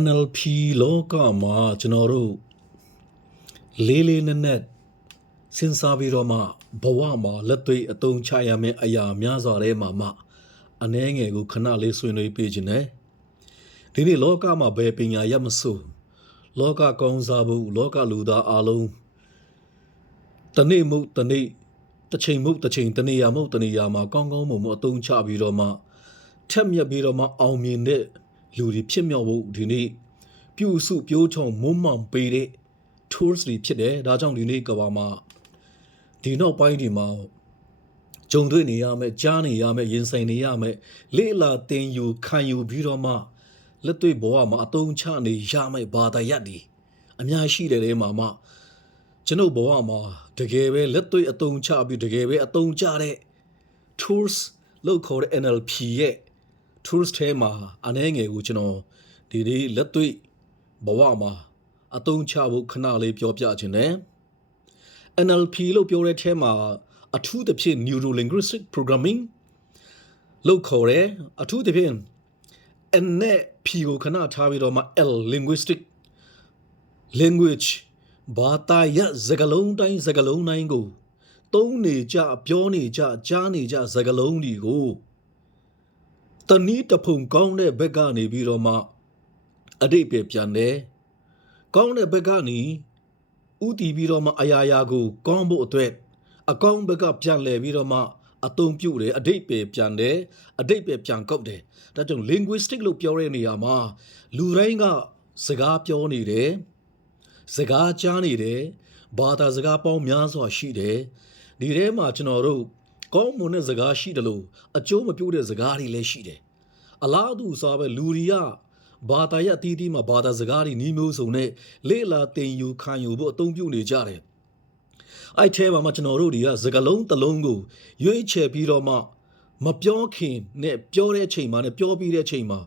NLP လောကမှာကျွန်တော်တို့လေးလေးနက်နက်စဉ်းစားပြီးတော့မှဘဝမှာလက်တွေ့အသုံးချရမယ့်အရာများစွာထဲမှာအနည်းငယ်ကိုခဏလေးဆွေးနွေးပေးခြင်းနဲ့ဒီနေ့လောကမှာဘယ်ပညာရမစို့လောကကောင်းစားဖို့လောကလူသားအလုံးတနေ့မဟုတ်တနေ့တစ်ချိန်မဟုတ်တစ်ချိန်တနေရာမဟုတ်တနေရာမှာကောင်းကောင်းမွန်မွန်အသုံးချပြီးတော့မှထက်မြက်ပြီးတော့မှအောင်မြင်တဲ့လူတွေဖြစ်မြောက်ဖို့ဒီနေ့ပြုစုပြိုးချောင်းမွမ်းမံပေးတဲ့ tools တွေဖြစ်တယ်ဒါကြောင့်ဒီနေ့ကဘာမှာဒီနောက်ပိုင်းဒီမှာကြုံတွေ့နေရမယ်ကြားနေရမယ်ရင်ဆိုင်နေရမယ်လေ့လာသင်ယူခံယူပြီးတော့မှလက်တွေ့ဘဝမှာအသုံးချနေရမယ်ဘာသာရပ်တွေအများရှိတယ်တဲ့မှာကျွန်ုပ်ဘဝမှာတကယ်ပဲလက်တွေ့အသုံးချပြီးတကယ်ပဲအသုံးချတဲ့ tools လို့ခေါ်တဲ့ NLP ရဲ့ tools ထဲမှာအနည်းငယ်ကိုကျွန်တော်ဒီနေ့လက်တွေ့ဘဝမှာအသုံးချဖို့ခဏလေးပြောပြခြင်းနဲ့ NLP လို့ပြောတဲ့ထဲမှာအထူးသဖြင့် Neuro Linguistic Programming လို့ခေါ်တဲ့အထူးသဖြင့် N နဲ့ P ကိုခဏထားပြီးတော့မှ L Linguistic Language ဘာသာရပ်စကားလုံးတိုင်းကိုသုံးနေကြပြောနေကြကြားနေကြစကားလုံးတွေကိုတနည်းတဖုံကောင်းတဲ့ဘက်ကနေပြီးတော့မှအတိတ်ပဲပြန်တယ်ကောင်းတဲ့ဘက်ကနေဥတီပြီးတော့မှအရာရာကိုကောင်းဖို့အတွက်အကောင်းဘက်ကပြန်လဲပြီးတော့မှအသုံးပြုတယ်အတိတ်ပဲပြန်တယ်အတိတ်ပဲပြန်ကောက်တယ်ဒါကြောင့် linguistic လို့ပြောတဲ့နေရာမှာလူတိုင်းကစကားပြောနေတယ်စကားကြားနေတယ်ဘာသာစကားပေါင်းများစွာရှိတယ်ဒီထဲမှာကျွန်တော်တို့ကောင်းမွန်တဲ့စကားရှိတယ်လို့အကျိုးမပြုတဲ့စကားတွေလည်းရှိတယ်အလားတူဆိုပဲလူတွေကဘာသာရပ်တီးတီးမှာဘာသာစကားတွေနှီးမျိုးစုံနဲ့လေ့လာသင်ယူခံယူဖို့အသုံးပြုနေကြတယ်အဲ့ထဲမှာကျွန်တော်တို့တွေကစကားလုံးတစ်လုံးကိုရွေးချယ်ပြီးတော့မှမပြောခင်နဲ့ပြောတဲ့အချိန်မှာနဲ့ပြောပြီးတဲ့အချိန်မှာ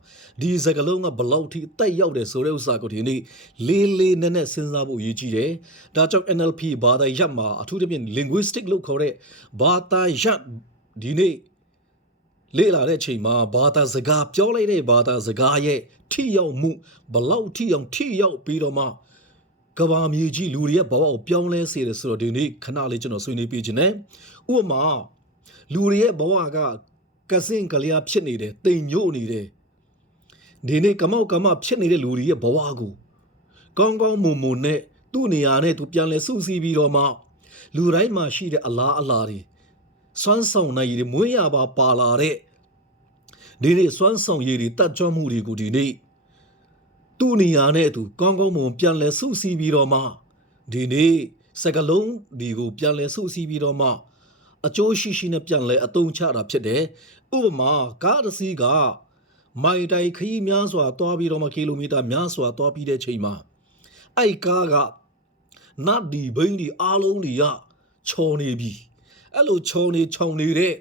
ဒီစကားလုံးကဘလောက်ထိတက်ရောက်တယ်ဆိုတဲ့ဥစ္စာကိုဒီနေ့လေးလေးနက်နက်စဉ်းစားဖို့ရည်ကြီးတယ်ဒါကြောင့် NLP ဘာသာရပ်မှာအထူးသဖြင့် linguistic လို့ခေါ်တဲ့ဘာသာရပ်ဒီနေ့လေ့လာတဲ့အချိန်မှာဘာသာစကားပြောလိုက်တဲ့ဘာသာစကားရဲ့ထိရောက်မှုဘလောက်ထိအောင်ထိရောက်ပြီးတော့မှကဘာမြေကြီးလူတွေရဲ့ဘဝကိုပြောင်းလဲစေတယ်ဆိုတော့ဒီနေ့ခဏလေးကျွန်တော်ဆွေးနွေးပြခြင်းနဲ့ဥပမာလူတွေရဲ့ဘဝကကစင်ကလျာဖြစ်နေတယ်တိမ်ညို့နေတယ်ဒီနေ့ကမောက်ကမဖြစ်နေတဲ့လူတွေရဲ့ဘဝကိုကောင်းကောင်းမွန်မွန်နဲ့သူ့နေရာနဲ့သူပြန်လဲစုစည်းပြီးတော့မှလူတိုင်းမှာရှိတဲ့အလားအလာတွေစွမ်းဆောင်နိုင်ရည်မွေးရပါလာတဲ့ဒီနေ့စွမ်းဆောင်ရည်တွေတတ်ကြွမှုတွေကိုဒီနေ့သူ့နေရာနဲ့သူကောင်းကောင်းမွန်ပြန်လဲစုစည်းပြီးတော့မှဒီနေ့စကလုံးဒီကိုပြန်လဲစုစည်းပြီးတော့မှအကျိုးရှိနဲ့ပြန်လဲအသုံးချတာဖြစ်တယ်ဥပမာကားတစ်စီးကမိုင်တိုင်ခရီးများစွာသွားပြီးတော့မှကီလိုမီတာများစွာသွားပြီးတဲ့ချိန်မှာအဲ့ကားကနတ်ဒီဘိန်းဒီအားလုံးတွေကချော်နေပြီအဲ့လိုချော်နေချောင်နေတဲ့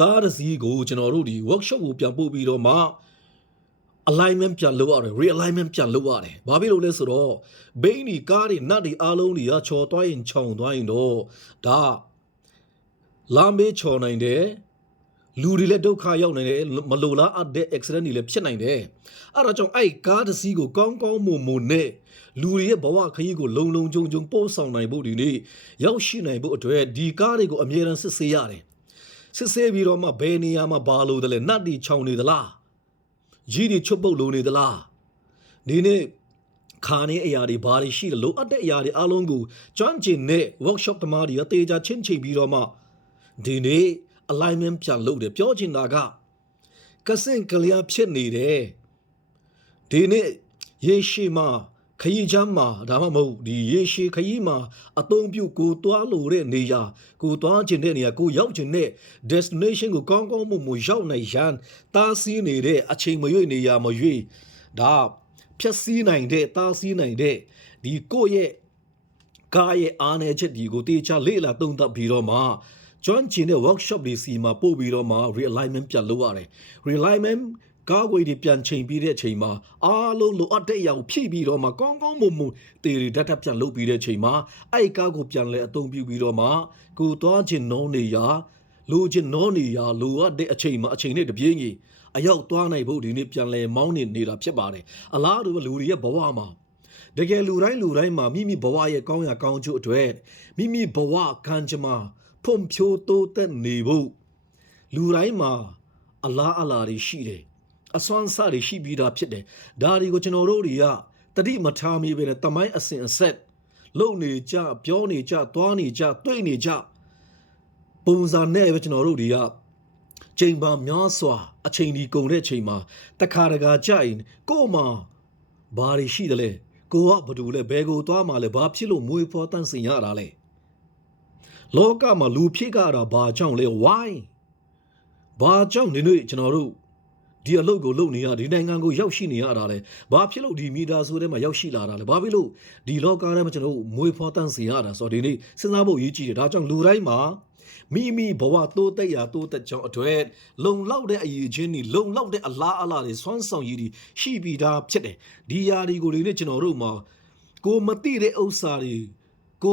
ကားတစ်စီးကိုကျွန်တော်တို့ဒီ workshop ကိုပြန်ပို့ပြီးတော့မှ alignment ပြန်လုပ်ရတယ် realignment ပြန်လုပ်ရတယ်ဘာဖြစ်လို့လဲဆိုတော့ဘိန်းဒီကားတွေနတ်ဒီအားလုံးတွေကချော်သွားရင်ချောင်သွားရင်တော့ဒါလမ်းဘေးချော်နိုင်တယ်လူတွေလည်းဒုက္ခရောက်နိုင်တယ်မလိုလားအပ်တဲ့ accident တွေလည်းဖြစ်နိုင်တယ်အဲ့ဒါကြောင့်အဲ့ကားတစ်စီးကိုကောင်းကောင်းမွန်မွန်နဲ့လူတွေရဲ့ဘဝခရီးကိုလုံလုံခြုံခြုံပို့ဆောင်နိုင်ဖို့ဒီနေ့ရောက်ရှိနိုင်ဖို့အတွက်ဒီကားတွေကိုအမြဲတမ်းစစ်ဆေးရတယ်စစ်ဆေးပြီးတော့မှဘယ်နေရာမှာဘာလို့တလဲနတ်ဒီချောင်နေသလားကြီးတွေချွတ်ပုတ်လို့နေသလားဒီနေ့ခါနေအရာတွေဘာတွေရှိတယ်လို့အပ်တဲ့အရာတွေအားလုံးကိုကျွမ်းကျင်တဲ့ workshop သမားတွေကတေချာချင်းချိန်ပြီးတော့မှဒီနေ့ alignment ပြန်လုပ်တယ်ပြောချင်တာကကစင်ကလျာဖြစ်နေတယ်ဒီနေ့ယေရှုမှာခရီးချမ်းမှာဒါမှမဟုတ်ဒီယေရှုခရီးမှာအသုံးပြုကိုသွားလို့တဲ့နေရာကိုသွားခြင်းတဲ့နေရာကိုရောက်ခြင်းတဲ့ destination ကိုကောင်းကောင်းမွန်မွန်ရောက်နိုင်ရန်တားဆီးနေတဲ့အချိန်မရွေ့နေရာမရွေ့ဒါဖြတ်စည်းနိုင်တဲ့တားဆီးနိုင်တဲ့ဒီကိုယ့်ရဲ့ကားရဲ့အားနည်းချက်ဒီကိုတေချာလေ့လာသုံးသပ်ပြီးတော့မှကျွမ်းကျင်တဲ့ workshop တွေစီမှာပို့ပြီးတော့မှ realignment ပြန်လုပ်ရတယ် realignment ကားဝေးတွေပြန်ချိန်ပြီးတဲ့အချိန်မှာအားလုံးလိုအပ်တဲ့အရာကိုဖြည့်ပြီးတော့မှကောင်းကောင်းမွန်မွန်တေရီဓာတ်ပြန်လုပ်ပြီးတဲ့အချိန်မှာအဲ့ကားကိုပြန်လဲအသုံးပြုပြီးတော့မှကိုသွားခြင်းနောနေရလိုချင်နောနေရလိုအပ်တဲ့အချိန်မှာအချိန်နဲ့တပြေးညီ အရောက်သွားနိုင်ဖို့ဒီနေ့ပြန်လဲမောင်းနေနေတာဖြစ်ပါတယ်အလားတူလူတွေရဲ့ဘဝမှာတကယ်လူတိုင်းမှာမိမိဘဝရဲ့ကောင်းရာကောင်းကျိုးအတွက်မိမိဘဝကံကြမ္မာဖွံ့ဖြိုးတိုးတက်နေဖို့လူတိုင်းမှာအလားအလာတွေရှိတယ်အစွမ်းစားတွေရှိပြီးသားဖြစ်တယ်ဒါတွေကိုကျွန်တော်တို့တွေကတတိမထားမိပဲနဲ့တမိုင်းအစဉ်အဆက်လုံနေကြပြောနေကြသွားနေကြတွေ့နေကြပုံစံနဲ့ပဲကျွန်တော်တို့တွေကချိန်ပါများစွာအချိန်ဒီကုန်တဲ့ချိန်မှာတခါတခါကြရင်ကို့မှာဘာတွေရှိတယ်လဲကိုကဘာလို့လဲဘယ်ကိုသွားမှလဲဘာဖြစ်လို့မွေးဖော်တန်းစင်ရတာလဲလောကမှာလူဖြစ်ကြတာဘာကြောင့်လဲ why ဘာကြောင့်ဒီနေ့ကျွန်တော်တို့ဒီအလုပ်ကိုလုပ်နေရဒီနိုင်ငံကိုရောက်ရှိနေရတာလဲဘာဖြစ်လို့ဒီမီတာဆိုတဲ့မှာရောက်ရှိလာတာလဲဘာဖြစ်လို့ဒီလောကထဲမှာကျွန်တော်တို့မွေးဖော်တန်းစင်ရတာဆိုတော့ဒီနေ့စဉ်းစားဖို့အရေးကြီးတယ်ဒါကြောင့်လူတိုင်းမှာမိဘဝတိုးတက်ရာတိုးတက်ကြောင်းအတွက်လုံလောက်တဲ့အရေးချင်းတွေလုံလောက်တဲ့အလားအလာတွေစွမ်းဆောင်ရည်တွေရှိပြီးသားဖြစ်တယ်ဒီຢာတွေကိုလေကျွန်တော်တို့မှာကိုမသိတဲ့ဥစ္စာတွေ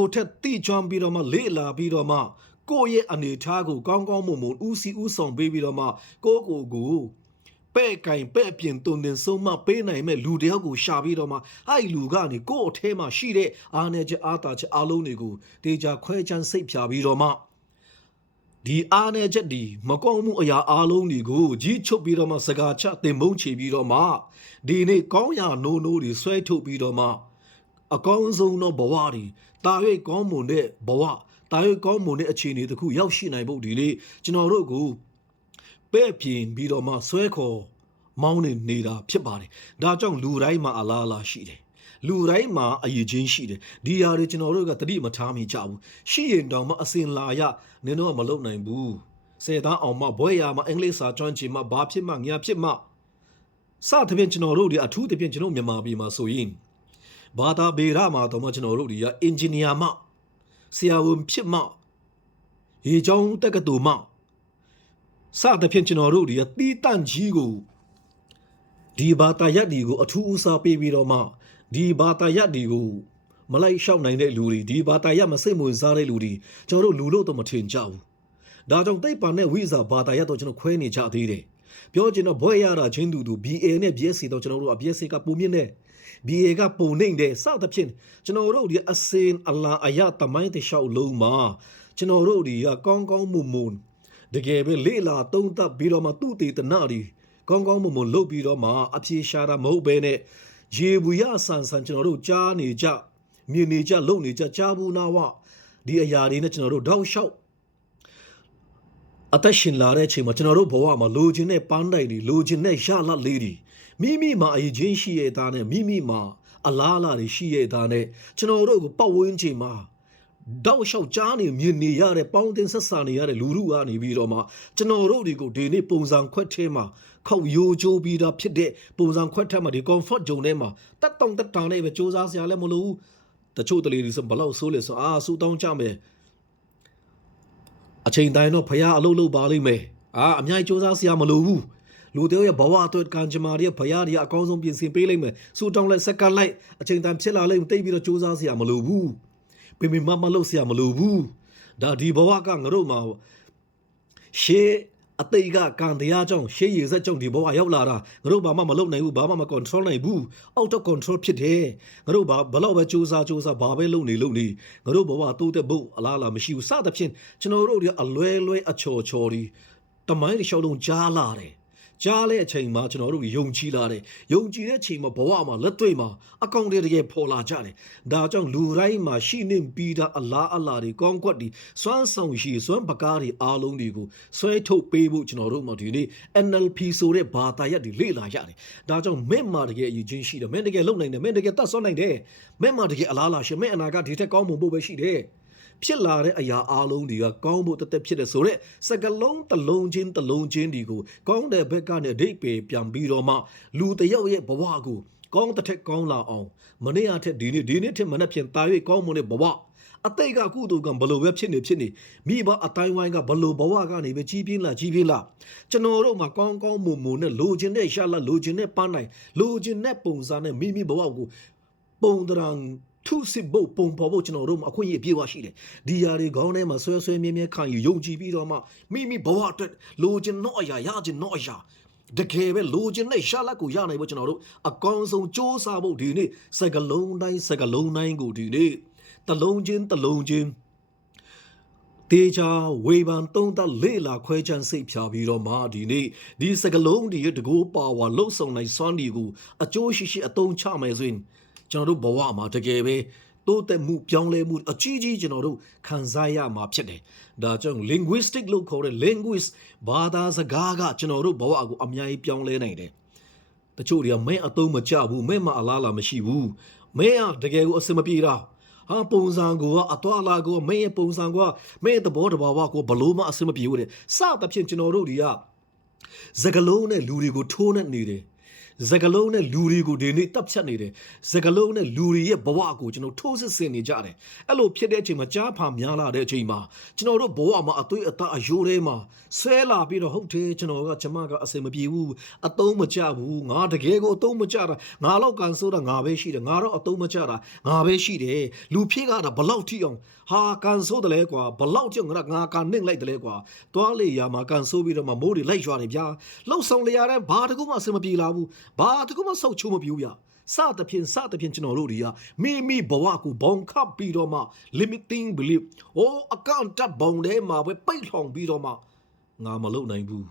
ကိုထက်သိချွမ်းပြီးတော့မှလေ့လာပြီးတော့မှကိုယ့်ရဲ့အနေထားကိုကောင်းကောင်းမွန်မွန်ဦးစီးဦးဆောင်ပေးပြီးတော့မှကိုပဲ့ကင်ပဲ့ပြင်တုံတင်ဆုံးမပေးနိုင်မဲ့လူတယောက်ကိုရှာပြီးတော့မှအဲ့လူကနေကိုယ့်အထဲမှာရှိတဲ့အားနဲ့ချက်အားတာချက်အလုံးတွေကိုတေချာခွဲချမ်းစိတ်ဖြာပြီးတော့မှဒီအားနဲ့ချက်ဒီမကောင်းမှုအရာအားလုံးတွေကိုကြီးချုပ်ပြီးတော့မှစကားချတင်မုံချပြီးတော့မှဒီနေ့ကောင်းရာနိုးတွေဆွဲထုတ်ပြီးတော့မှအကောင်းဆုံးသောဘဝတွေတာ၍ကောင်းမွန်တဲ့ဘဝတာ၍ကောင်းမွန်တဲ့အခြေအနေတစ်ခုရောက်ရှိနိုင်ဖို့ဒီနေ့ကျွန်တော်တို့ကိုပဲ့ပြင်ပြီးတော့မှဆွဲခေါ်မောင်းနေတာဖြစ်ပါတယ်ဒါကြောင့်လူတိုင်းမှာအလားအလာရှိတယ်လူတိုင်းမှာအရေးချင်းရှိတယ်ဒီຢာတွေကျွန်တော်တို့ကတတိမထားမိကြဘူးရှိရင်တောင်မှအစင်လာရနင်တို့ကမလုပ်နိုင်ဘူးစေသားအောင်မှဘွဲရမှာအင်္ဂလိပ်စာကျွမ်းကျင်မှဘာဖြစ်မှညာဖြစ်မှစသဖြင့်ကျွန်တော်တို့ဒီအထူးသဖြင့်ကျွန်တော်မြန်မာပြည်မှာဆိုရင်ဘာသာဘေရမှာတော့ကျွန်တော်တို့ဒီကအင်ဂျင်နီယာမှဆရာဝန်ဖြစ်မှရေချောင်းတက္ကသိုလ်မှစသဖြင့်ကျွန်တော်တို့ဒီကတီးတန့်ကြီးကိုဒီဘာသာရပ်တွေကိုအထူးဦးစားပေးပြီးတော့မှဒီဘာသာရပ်တွေကိုမလိုက်လျှောက်နိုင်တဲ့လူတွေဒီဘာသာရပ်မစိတ်ဝင်စားတဲ့လူတွေကျွန်တော်တို့လူလို့တော့မထင်ကြဘူးဒါကြောင့်သိပ္ပံနဲ့ဝိဇ္ဇာဘာသာရပ်တော့ကျွန်တော်ခွဲနေကြသေးတယ်ပြောချင်တော့ဘွဲရတာချင်းတူ BA နဲ့ BSc တော့ကျွန်တော်တို့ BSc ကပုံမြင့်တဲ့ BA ကပုံနေတဲ့စသဖြင့်ကျွန်တော်တို့ဒီအစင်အလာအယတမိုင်းတလျှောက်လုံးမှာကျွန်တော်တို့ဒီကကောင်းကောင်းမွန်မွန်တကယ်ပဲလေ့လာသုံးသပ်ပြီးတော့မှသူ့တေသနာတွေကောင်းကောင်းမွန်မွန်လုပ်ပြီးတော့မှအပြေရှာတာမဟုတ်ဘဲနဲ့ရေဘူးရဆန်ဆန်ကျွန်တော်တို့ကြားနေကြမြင်နေကြလုံနေကြကြားဘူးနာဝဒီအရာတွေနဲ့ကျွန်တော်တို့တောက်လျှောက်အသက်ရှင်လာတဲ့အချိန်မှာကျွန်တော်တို့ဘဝမှာလိုချင်တဲ့ပန်းတိုင်တွေလိုချင်တဲ့ရလတ်လေးတွေမိမိမှာအရေးချင်းရှိရဲ့သားနဲ့မိမိမှာအလားအလာတွေရှိရဲ့သားနဲ့ကျွန်တော်တို့ကိုပတ်ဝန်းကျင်မှာတောက်လျှောက်ကြားနေမြင်နေရတဲ့ပေါင်းတင်ဆက်ဆံနေရတဲ့လူလူကနေပြီးတော့မှကျွန်တော်တို့တွေကိုဒီနေ့ပုံစံခွက်ထဲမှာခောက်ရိုးချိုးပြီးတော့ဖြစ်တဲ့ပုံစံခွက်ထဲမှာဒီ comfort zone ထဲမှာတက်တောင့်တက်တာနဲ့ပဲစူးစမ်းစရာလည်းမလိုဘူးတချို့တလေတွေဆိုဘလောက်ဆိုးလဲဆိုဆူတောင်းကြမယ်အချိန်တိုင်းတော့ဖရားအလုပ်လုပ်ပါလိမ့်မယ်အများကြီးစူးစမ်းစရာမလိုဘူးလူတွေရဲ့ဘဝအတွက်ကံကြမ္မာတွေဖရားတွေအကောင်းဆုံးပြင်ဆင်ပေးလိမ့်မယ်စူတောင်းလိုက်စက္ကန့်လိုက်အချိန်တိုင်းဖြစ်လာလိမ့်တိတ်ပြီးတော့စူးစမ်းစရာမလိုဘူးပြမလုပ်စရာမလိုဘူးဒါဒီဘဝကငါတို့မှာရှေးအတိတ်ကကံတရားကြောင့်ရှေးရည်စက်ကြောင့်ဒီဘဝရောက်လာတာငါတို့ဘာမှမလုပ်နိုင်ဘူးဘာမှမ control နိုင်ဘူး out of control ဖြစ်တယ်ငါတို့ဘလောက်ပဲစူးစမ်းဘာပဲလုပ်နေငါတို့ဘဝတိုးတက်ဖို့အလားအလာမရှိဘူးစသဖြင့်ကျွန်တော်တို့အလွဲအချော်ဒီတမိုင်းတွေရှောက်လုံးကြားလာတယ်ကြားတဲ့အချိန်မှာကျွန်တော်တို့ယုံကြည်လာတယ်ယုံကြည်တဲ့အချိန်မှာဘဝမှာလက်တွေ့မှာအကောင့်တွေတကယ်ပေါ်လာကြတယ်ဒါကြောင့်လူတိုင်းမှာရှိနေပြီးသားအလားအလာတွေကောင်းကွက်တွေစွမ်းဆောင်ရှိစွမ်းပကားတွေအားလုံးတွေကိုဆွဲထုတ်ပေးဖို့ကျွန်တော်တို့မှဒီနေ့ NLP ဆိုတဲ့ဘာသာရပ်တွေလေ့လာရတယ်ဒါကြောင့်မင်းမှာတကယ်အရေးချင်းရှိတယ်မင်းတကယ်လုံနိုင်တယ်မင်းတကယ်တတ်ဆွမ်းနိုင်တယ်မင်းမှာတကယ်အလားအလာရှိမင်းအနာကဒီထက်ကောင်းမှုဖို့ပဲရှိတယ်ဖြစ်လာတဲ့အရာအလုံးတွေကကောင်းဖို့တသက်ဖြစ်တယ်ဆိုတော့စကလုံးတစ်လုံးချင်းဒီကိုကောင်းတဲ့ဘက်ကနေအဓိပ္ပာယ်ပြန်ပြီးတော့မှလူတယောက်ရဲ့ဘဝကိုကောင်းတဲ့ထက်ကောင်းလာအောင်မနေ့ကထက်ဒီနေ့ထက်မနေ့ပြန်တာ၍ကောင်းမွန်တဲ့ဘဝအတိတ်ကကုသိုလ်ကဘလို့ပဲဖြစ်နေမိဘအတိုင်းဝိုင်းကဘလို့ဘဝကနေပဲကြီးပြင်းလာကျွန်တော်တို့မှာကောင်းမွန်နဲ့လိုချင်တဲ့ရလလိုချင်တဲ့ပန်းနိုင်လိုချင်တဲ့ပုံစံနဲ့မိဘဝကိုပုံတရံထုစစ်ဖို့ပုံပေါ်ဖို့ကျွန်တော်တို့အခွင့်အရေးအပြည့်အဝရှိတယ်ဒီຢာတွေခေါင်းထဲမှာဆွဲမြဲခံယူယုံကြည်ပြီးတော့မှမိဘဝအတွက်လိုချင်တော့အရာရချင်တော့အရာ တကယ်ပဲလိုချင်တဲ့ရှာလက်ကိုရနိုင်ဖို့ကျွန်တော်တို့အကောင်းဆုံးစ조사ဖို့ဒီနေ့စကလုံးတိုင်းကိုဒီနေ့တလုံးချင်းတေချာဝေဖန်သုံးသပ်လေ့လာခွဲခြမ်းစိတ်ဖြာပြီးတော့မှဒီနေ့ဒီစကလုံးဒီတကိုးပါဝါလှုပ်ဆောင်နိုင်စွမ်းဒီကိုအကျိုးရှိအသုံးချမယ်ဆိုရင်ကျွန်တော်တို့ဘဝမှာတကယ်ပဲတိုးတက်မှုပြောင်းလဲမှုအကြီးကြီးကျွန်တော်တို့ခံစားရမှာဖြစ်တယ်။ဒါကြောင့် linguistic လို့ခေါ်တဲ့ linguist ဘာသာစကားကကျွန်တော်တို့ဘဝကိုအများကြီးပြောင်းလဲနိုင်တယ်။တချို့တွေကမင်းအသုံးမကျဘူးမင်းမအလားလာမရှိဘူး။မင်းကတကယ်ကိုအစင်မပြေတာဟာပုံစံကိုကအသွာလာကိုမင်းရဲ့ပုံစံကိုမင်းရဲ့သဘောတဘာဝကိုဘလို့မှအစင်မပြေဘူးတဲ့။စသဖြင့်ကျွန်တော်တို့တွေကစကလုံးနဲ့လူတွေကိုထိုးနှက်နေတယ်စကလုံးနဲ့လူတွေကိုဒီနေ့တပ်ဖြတ်နေတယ်စကလုံးနဲ့လူတွေရဲ့ဘဝကိုကျွန်တော်ထိုးစစ်ဆင်နေကြတယ်အဲ့လိုဖြစ်တဲ့အချိန်မှာကြားဖာများလာတဲ့အချိန်မှာကျွန်တော်တို့ဘဝမှာအသွေးအသားအယိုးထဲမှာဆဲလာပြီးတော့ဟုတ်တယ်ကျွန်တော်ကကျမကအစင်မပြေဘူးအသုံးမကျဘူးငါတကယ်ကိုအသုံးမကျတာငါတော့ကန်ဆိုတာငါပဲရှိတယ်ငါတော့အသုံးမကျတာငါပဲရှိတယ်လူဖြစ်ကတာဘလောက်ထိအောင်ဟာကန်ဆိုးတယ်လေကွာဘလောက်ကြောင့်ငါကန်နှင့်လိုက်တယ်လေကွာတွားလေရာမှာကန်ဆိုးပြီးတော့မှမိုးတွေလိုက်ရွာနေဗျာလှုပ်ဆောင်လေရတဲ့ဘာတကူမှအစင်မပြေလာဘူးဘာတကူမှဆောက်ချိုးမပြူဗျာစသဖြင့်ကျွန်တော်တို့တွေကမိဘဝကိုဘောင်ခပ်ပြီးတော့မှ limiting belief အကောင့်တက်ဘောင်ထဲမှာပဲပိတ်ထောင်ပြီးတော့မှငါမလုပ်နိုင်ဘူး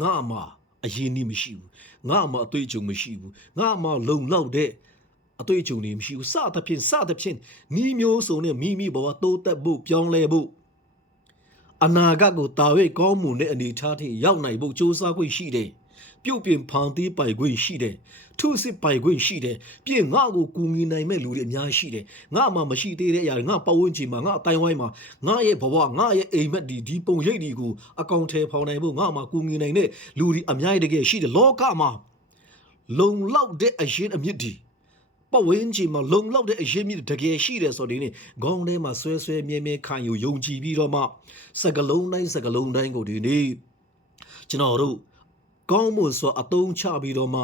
ငါမှအရင်နီးမရှိဘူးငါမှအသွေးကြုံမရှိဘူးငါမှလုံလောက်တဲ့အသွေးကြုံနေမရှိဘူးစသဖြင့်နီးမျိုးစုံနဲ့မိဘဝတိုးတက်ဖို့ပြောင်းလဲဖို့အနာဂတ်ကိုတာဝေကောင်းမှုနဲ့အနေထားထိရောက်နိုင်ဖို့စ조사ခွင့်ရှိတယ်ပြုတ်ပြင်ဖန်တီးပိုင်ခွင့်ရှိတယ်ထုစစ်ပိုင်ခွင့်ရှိတယ်ပြင်ငါ့ကိုကူညီနိုင်မဲ့လူတွေအများရှိတယ်ငါမှမရှိသေးတဲ့အရာငါပတ်ဝန်းကျင်မှာငါအတိုင်းဝိုင်းမှာငါရဲ့ဘဝငါရဲ့အိမ်မက်ဒီပုံရိပ်ဒီကိုအကောင့်ထဲဖော်နိုင်ဖို့ငါမှကူညီနိုင်တဲ့လူတွေအများကြီးတကယ်ရှိတယ်လောကမှာလုံလောက်တဲ့အရင်အမြင့်ဒီပတ်ဝန်းကျင်မှာလုံလောက်တဲ့အရေးမြစ်တကယ်ရှိတယ်ဆိုတော့ဒီနေ့ခေါင်းထဲမှာဆွဲမြဲခံယူယုံကြည်ပြီးတော့မှစကလုံးတိုင်းကိုဒီနေ့ကျွန်တော်တို့ကောင်းမှုဆိုအတုံးချပြီးတော့မှ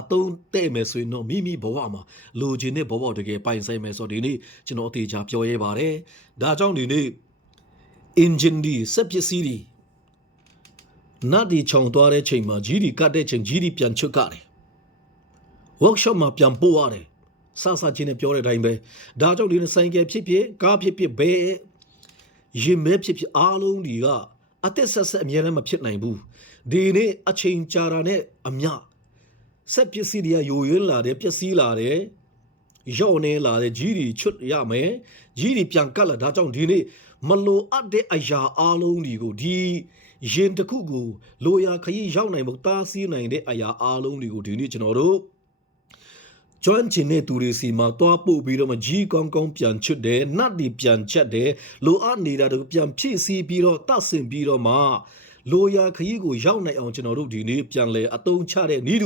အတုံးတဲ့မယ်ဆိုရင်တော့မိဘဝမှာလိုချင်တဲ့ဘဝတကယ်ပိုင်ဆိုင်မယ်ဆိုတော့ဒီနေ့ကျွန်တော်အသေးချာပြောရဲပါတယ်ဒါကြောင့်ဒီနေ့ engine ဒီစက်ပစ္စည်းဒီနတ်ဒီချောင်သွားတဲ့ချိန်မှာကြီးဒီကတ်တဲ့ချိန်ကြီးဒီပြန်ချွတ်ကြတယ် workshop မှာပြန်ပို့ရတယ်စချင်းနဲ့ပြောတဲ့အတိုင်းပဲဒါကြောင့်ဒီနေ့ဆိုင်ကယ်ဖြစ်ကားဖြစ်ဘဲရင်မဲဖြစ်အားလုံးဒီကအသက်ဆက်အများနဲ့မဖြစ်နိုင်ဘူးဒီနေ့အချိန်ကြာတာနဲ့အမြစက်ပစ္စည်းတွေကယိုယွင်းလာတယ်ပျက်စီးလာတယ်ရောက်နေလာတယ်ကြီးတွေချွတ်ရမယ်ကြီးတွေပြန်ကတ်လာဒါကြောင့်ဒီနေ့မလိုအပ်တဲ့အရာအားလုံးတွေကိုဒီရင်တစ်ခုကိုလိုရာခရီးရောက်နိုင်မှုတားဆီးနိုင်တဲ့အရာအားလုံးတွေကိုဒီနေ့ကျွန်တော်တို့ကျွမ်းကျင်တဲ့သူတွေစီမှာတွားပို့ပြီးတော့မှကြီးကောင်းပြန်ချွတ်တယ်နတ်ဒီပြန်ချက်တယ်လိုအပ်နေတာတို့ပြန်ဖြည့်ဆည်းပြီးတော့တတ်ဆင်ပြီးတော့မှလိုရာခရီးကိုရောက်နိုင်အောင်ကျွန်တော်တို့ဒီနေ့ပြန်လဲအတုံးချတဲ့ဤ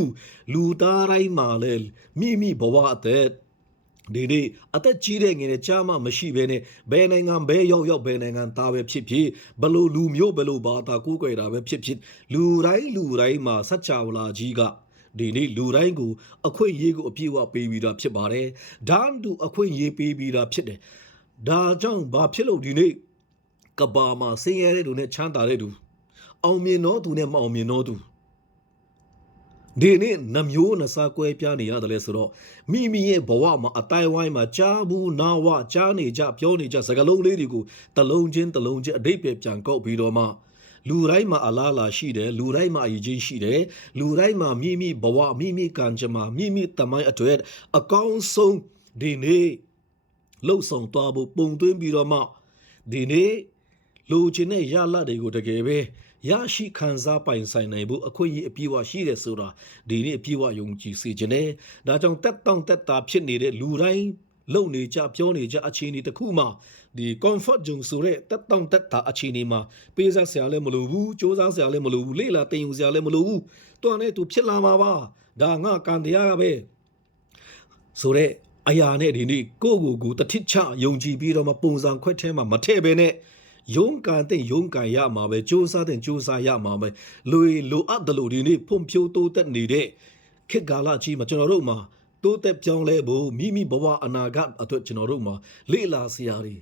လူသားတိုင်းမှာလဲမိဘဝအသက်ဒီနေ့အသက်ကြီးတဲ့ငယ်တဲ့ကြားမှမရှိဘဲနဲ့ဘယ်နိုင်ငံဘယ်ရောက်ဘယ်နိုင်ငံသားပဲဖြစ်ဘလို့လူမျိုးဘလို့ဘာသာကိုးကွယ်တာပဲဖြစ်လူတိုင်းမှာစัจ java လာကြီးကဒီနေ့လူတိုင်းကိုအခွင့်အရေးကိုအပြည့်အဝပေးပြီးသားဖြစ်ပါတယ်။ဒါတူအခွင့်အရေးပေးပြီးသားဖြစ်တယ်။ဒါကြောင့်ဘာဖြစ်လို့ဒီနေ့ကဘာမှာဆင်းရဲတဲ့သူနဲ့ချမ်းသာတဲ့သူအောင်မြင်တော့သူနဲ့မအောင်မြင်တော့သူဒီနေ့နှမျိုးနှစားကွဲပြားနေရတယ်လဲဆိုတော့မိရဲ့ဘဝမှာအတိုင်းဝိုင်းမှာကြားဘူးနာဝကြားနေကြပြောနေကြစကားလုံးလေးတွေကိုတလုံးချင်းအဓိပ္ပာယ်ပြန်ကောက်ပြီးတော့မှလူတိုင်းမှာအလားလာရှိတယ်လူတိုင်းမှာအရေးကြီးရှိတယ်လူတိုင်းမှာမိဘဝမိကံကြမ္မာမိတမိုင်းအတွက်အကောင်းဆုံးဒီနေ့လှုပ်ဆောင်သွားဖို့ပုံသွင်းပြီးတော့မှဒီနေ့လူချင်းနဲ့ရလာတွေကိုတကယ်ပဲရရှိခံစားပိုင်ဆိုင်နိုင်ဖို့အခွင့်အရေးအပြည့်အဝရှိတယ်ဆိုတာဒီနေ့အပြည့်အဝယုံကြည်စေခြင်းနဲ့ဒါကြောင့်တက်တာဖြစ်နေတဲ့လူတိုင်းလုံနေကြပြောနေကြအခြေအနေတစ်ခုမှာဒီ comfort zone ဆိုတဲ့တက်တာအခြေအနေမှာပေးစားစရာလည်းမလိုဘူးစ조사စရာလည်းမလိုဘူးလေ့လာတင်ယူစရာလည်းမလိုဘူးတွန်းနဲ့သူဖြစ်လာမှာပါဒါငါကံတရားပဲဆိုတဲ့အရာနဲ့ဒီနေ့ကိုတထစ်ချယုံကြည်ပြီးတော့မှပုံစံခွက်ထဲမှာမထည့်ပဲနဲ့ယုံကန်ရမှာပဲစ조사ရမှာပဲလိုအပ်တယ်လို့ဒီနေ့ဖွံ့ဖြိုးတိုးတက်နေတဲ့ခေတ်ကာလကြီးမှာကျွန်တော်တို့မှာတိုးတက်ပြောင်းလဲဖို့မိဘဝအနာဂတ်အတွက်ကျွန်တော်တို့မှာလေ့လာစရာတွေ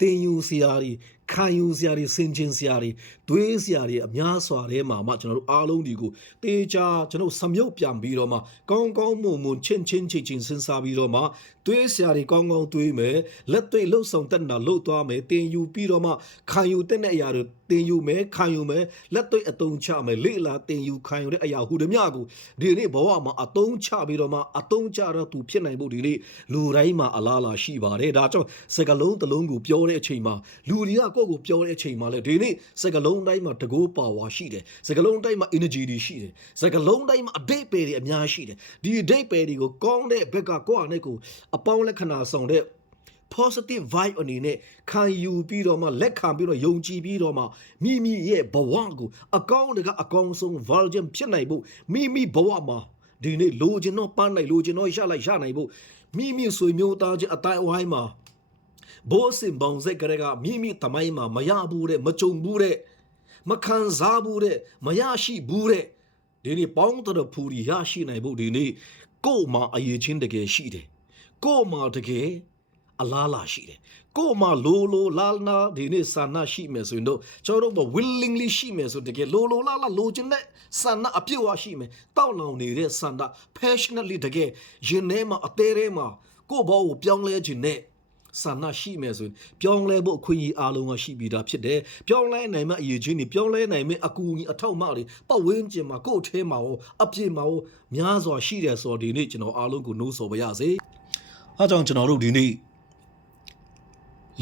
တင်ယူစရာတွေ ခံယူစရာတွေစင်ကျင်စရာတွေတွေးစရာတွေအများစွာထဲမှာမှကျွန်တော်တို့အားလုံးဒီကိုတေချာကျွန်တော်စမြုပ်ပြန်ပြီးတော့မှကောင်းကောင်းမွန်မွန်ချင်းချင်းချစ်ချင်းစဉ်းစားပြီးတော့မှတွေးစရာတွေကောင်းကောင်းတွေးမယ်လက်တွေ့လှုပ်ဆောင်တတ်တာလှုပ်သွားမယ်တင်ယူပြီးတော့မှခံယူတဲ့အရာတွေတင်ယူမယ်ခံယူမယ်လက်တွေ့အသုံးချမယ်လေ့လာတင်ယူခံယူတဲ့အရာဟူသည်များကိုဒီနေ့ဘဝမှာအသုံးချပြီးတော့မှအသုံးချတော့သူဖြစ်နိုင်ဖို့ဒီနေ့လူတိုင်းမှာအလားအလာရှိပါတယ်ဒါကြောင့်စကလုံးတစ်လုံးကိုပြောတဲ့အချိန်မှာလူတွေကကိုယ့်ကိုပြောတဲ့အချိန်မှာလေဒီနေ့စကလုံးတိုင်းမှာတကိုးပါဝါရှိတယ်စကလုံးတိုင်းမှာ energy တွေရှိတယ်စကလုံးတိုင်းမှာအဓိပ္ပာယ်တွေအများရှိတယ်ဒီအဓိပ္ပာယ်တွေကိုကောင်းတဲ့ဘက်ကကိုယ့်အနေကိုအပေါင်းလက္ခဏာဆောင်တဲ့ positive vibe အနေနဲ့ခံယူပြီးတော့မှလက်ခံပြီးတော့ယုံကြည်ပြီးတော့မှမိမိရဲ့ဘဝကိုအကောင်းတကအကောင်းဆုံး version ဖြစ်နိုင်ဖို့မိမိဘဝမှာဒီနေ့လိုချင်တော့ပန်းနိုင်လိုချင်တော့ရနိုင်ဖို့မိမိဆွေမျိုးသားချင်းအတိုင်းအဝိုင်းမှာဘောစင်ဘောင်စက်ကလေးကမိမိတမိုင်းမှာမရဘူးတဲ့မကြုံဘူးတဲ့မခံစားဘူးတဲ့မရရှိဘူးတဲ့ဒီနေ့ပေါင်းတော်ဖူရီရရှိနိုင်ဖို့ဒီနေ့ကို့မှာအရေးချင်းတကယ်ရှိတယ်ကို့မှာတကယ်အလားလာရှိတယ်ကို့မှာလိုလာနာဒီနေ့ဆန္ဒရှိမယ်ဆိုရင်တော့ကျွန်တော်တို့ willingly ရှိမယ်ဆိုတကယ်လိုလာလိုချင်တဲ့ဆန္ဒအပြည့်အဝရှိမယ်တောက်လောင်နေတဲ့ဆန္ဒ passionately တကယ်ရင်ထဲမှာအသေးထဲမှာကို့ဘောကိုပြောင်းလဲခြင်းနဲ့ဆန္ဒရှိမယ်ဆိုရင်ပြောင်းလဲဖို့အခွင့်အရေးအားလုံးကရှိပြီးသားဖြစ်တယ်ပြောင်းလဲနိုင်မှအရေးချင်းတွေပြောင်းလဲနိုင်မှအကူအညီအထောက်အပံ့တွေပတ်ဝန်းကျင်မှာကိုယ့်အထဲမှာရောအပြည့်မှာရောများစွာရှိတယ်ဆိုတော့ဒီနေ့ကျွန်တော်အားလုံးကိုနှိုးဆော်ပါရစေအားကြောင့်ကျွန်တော်တို့ဒီနေ့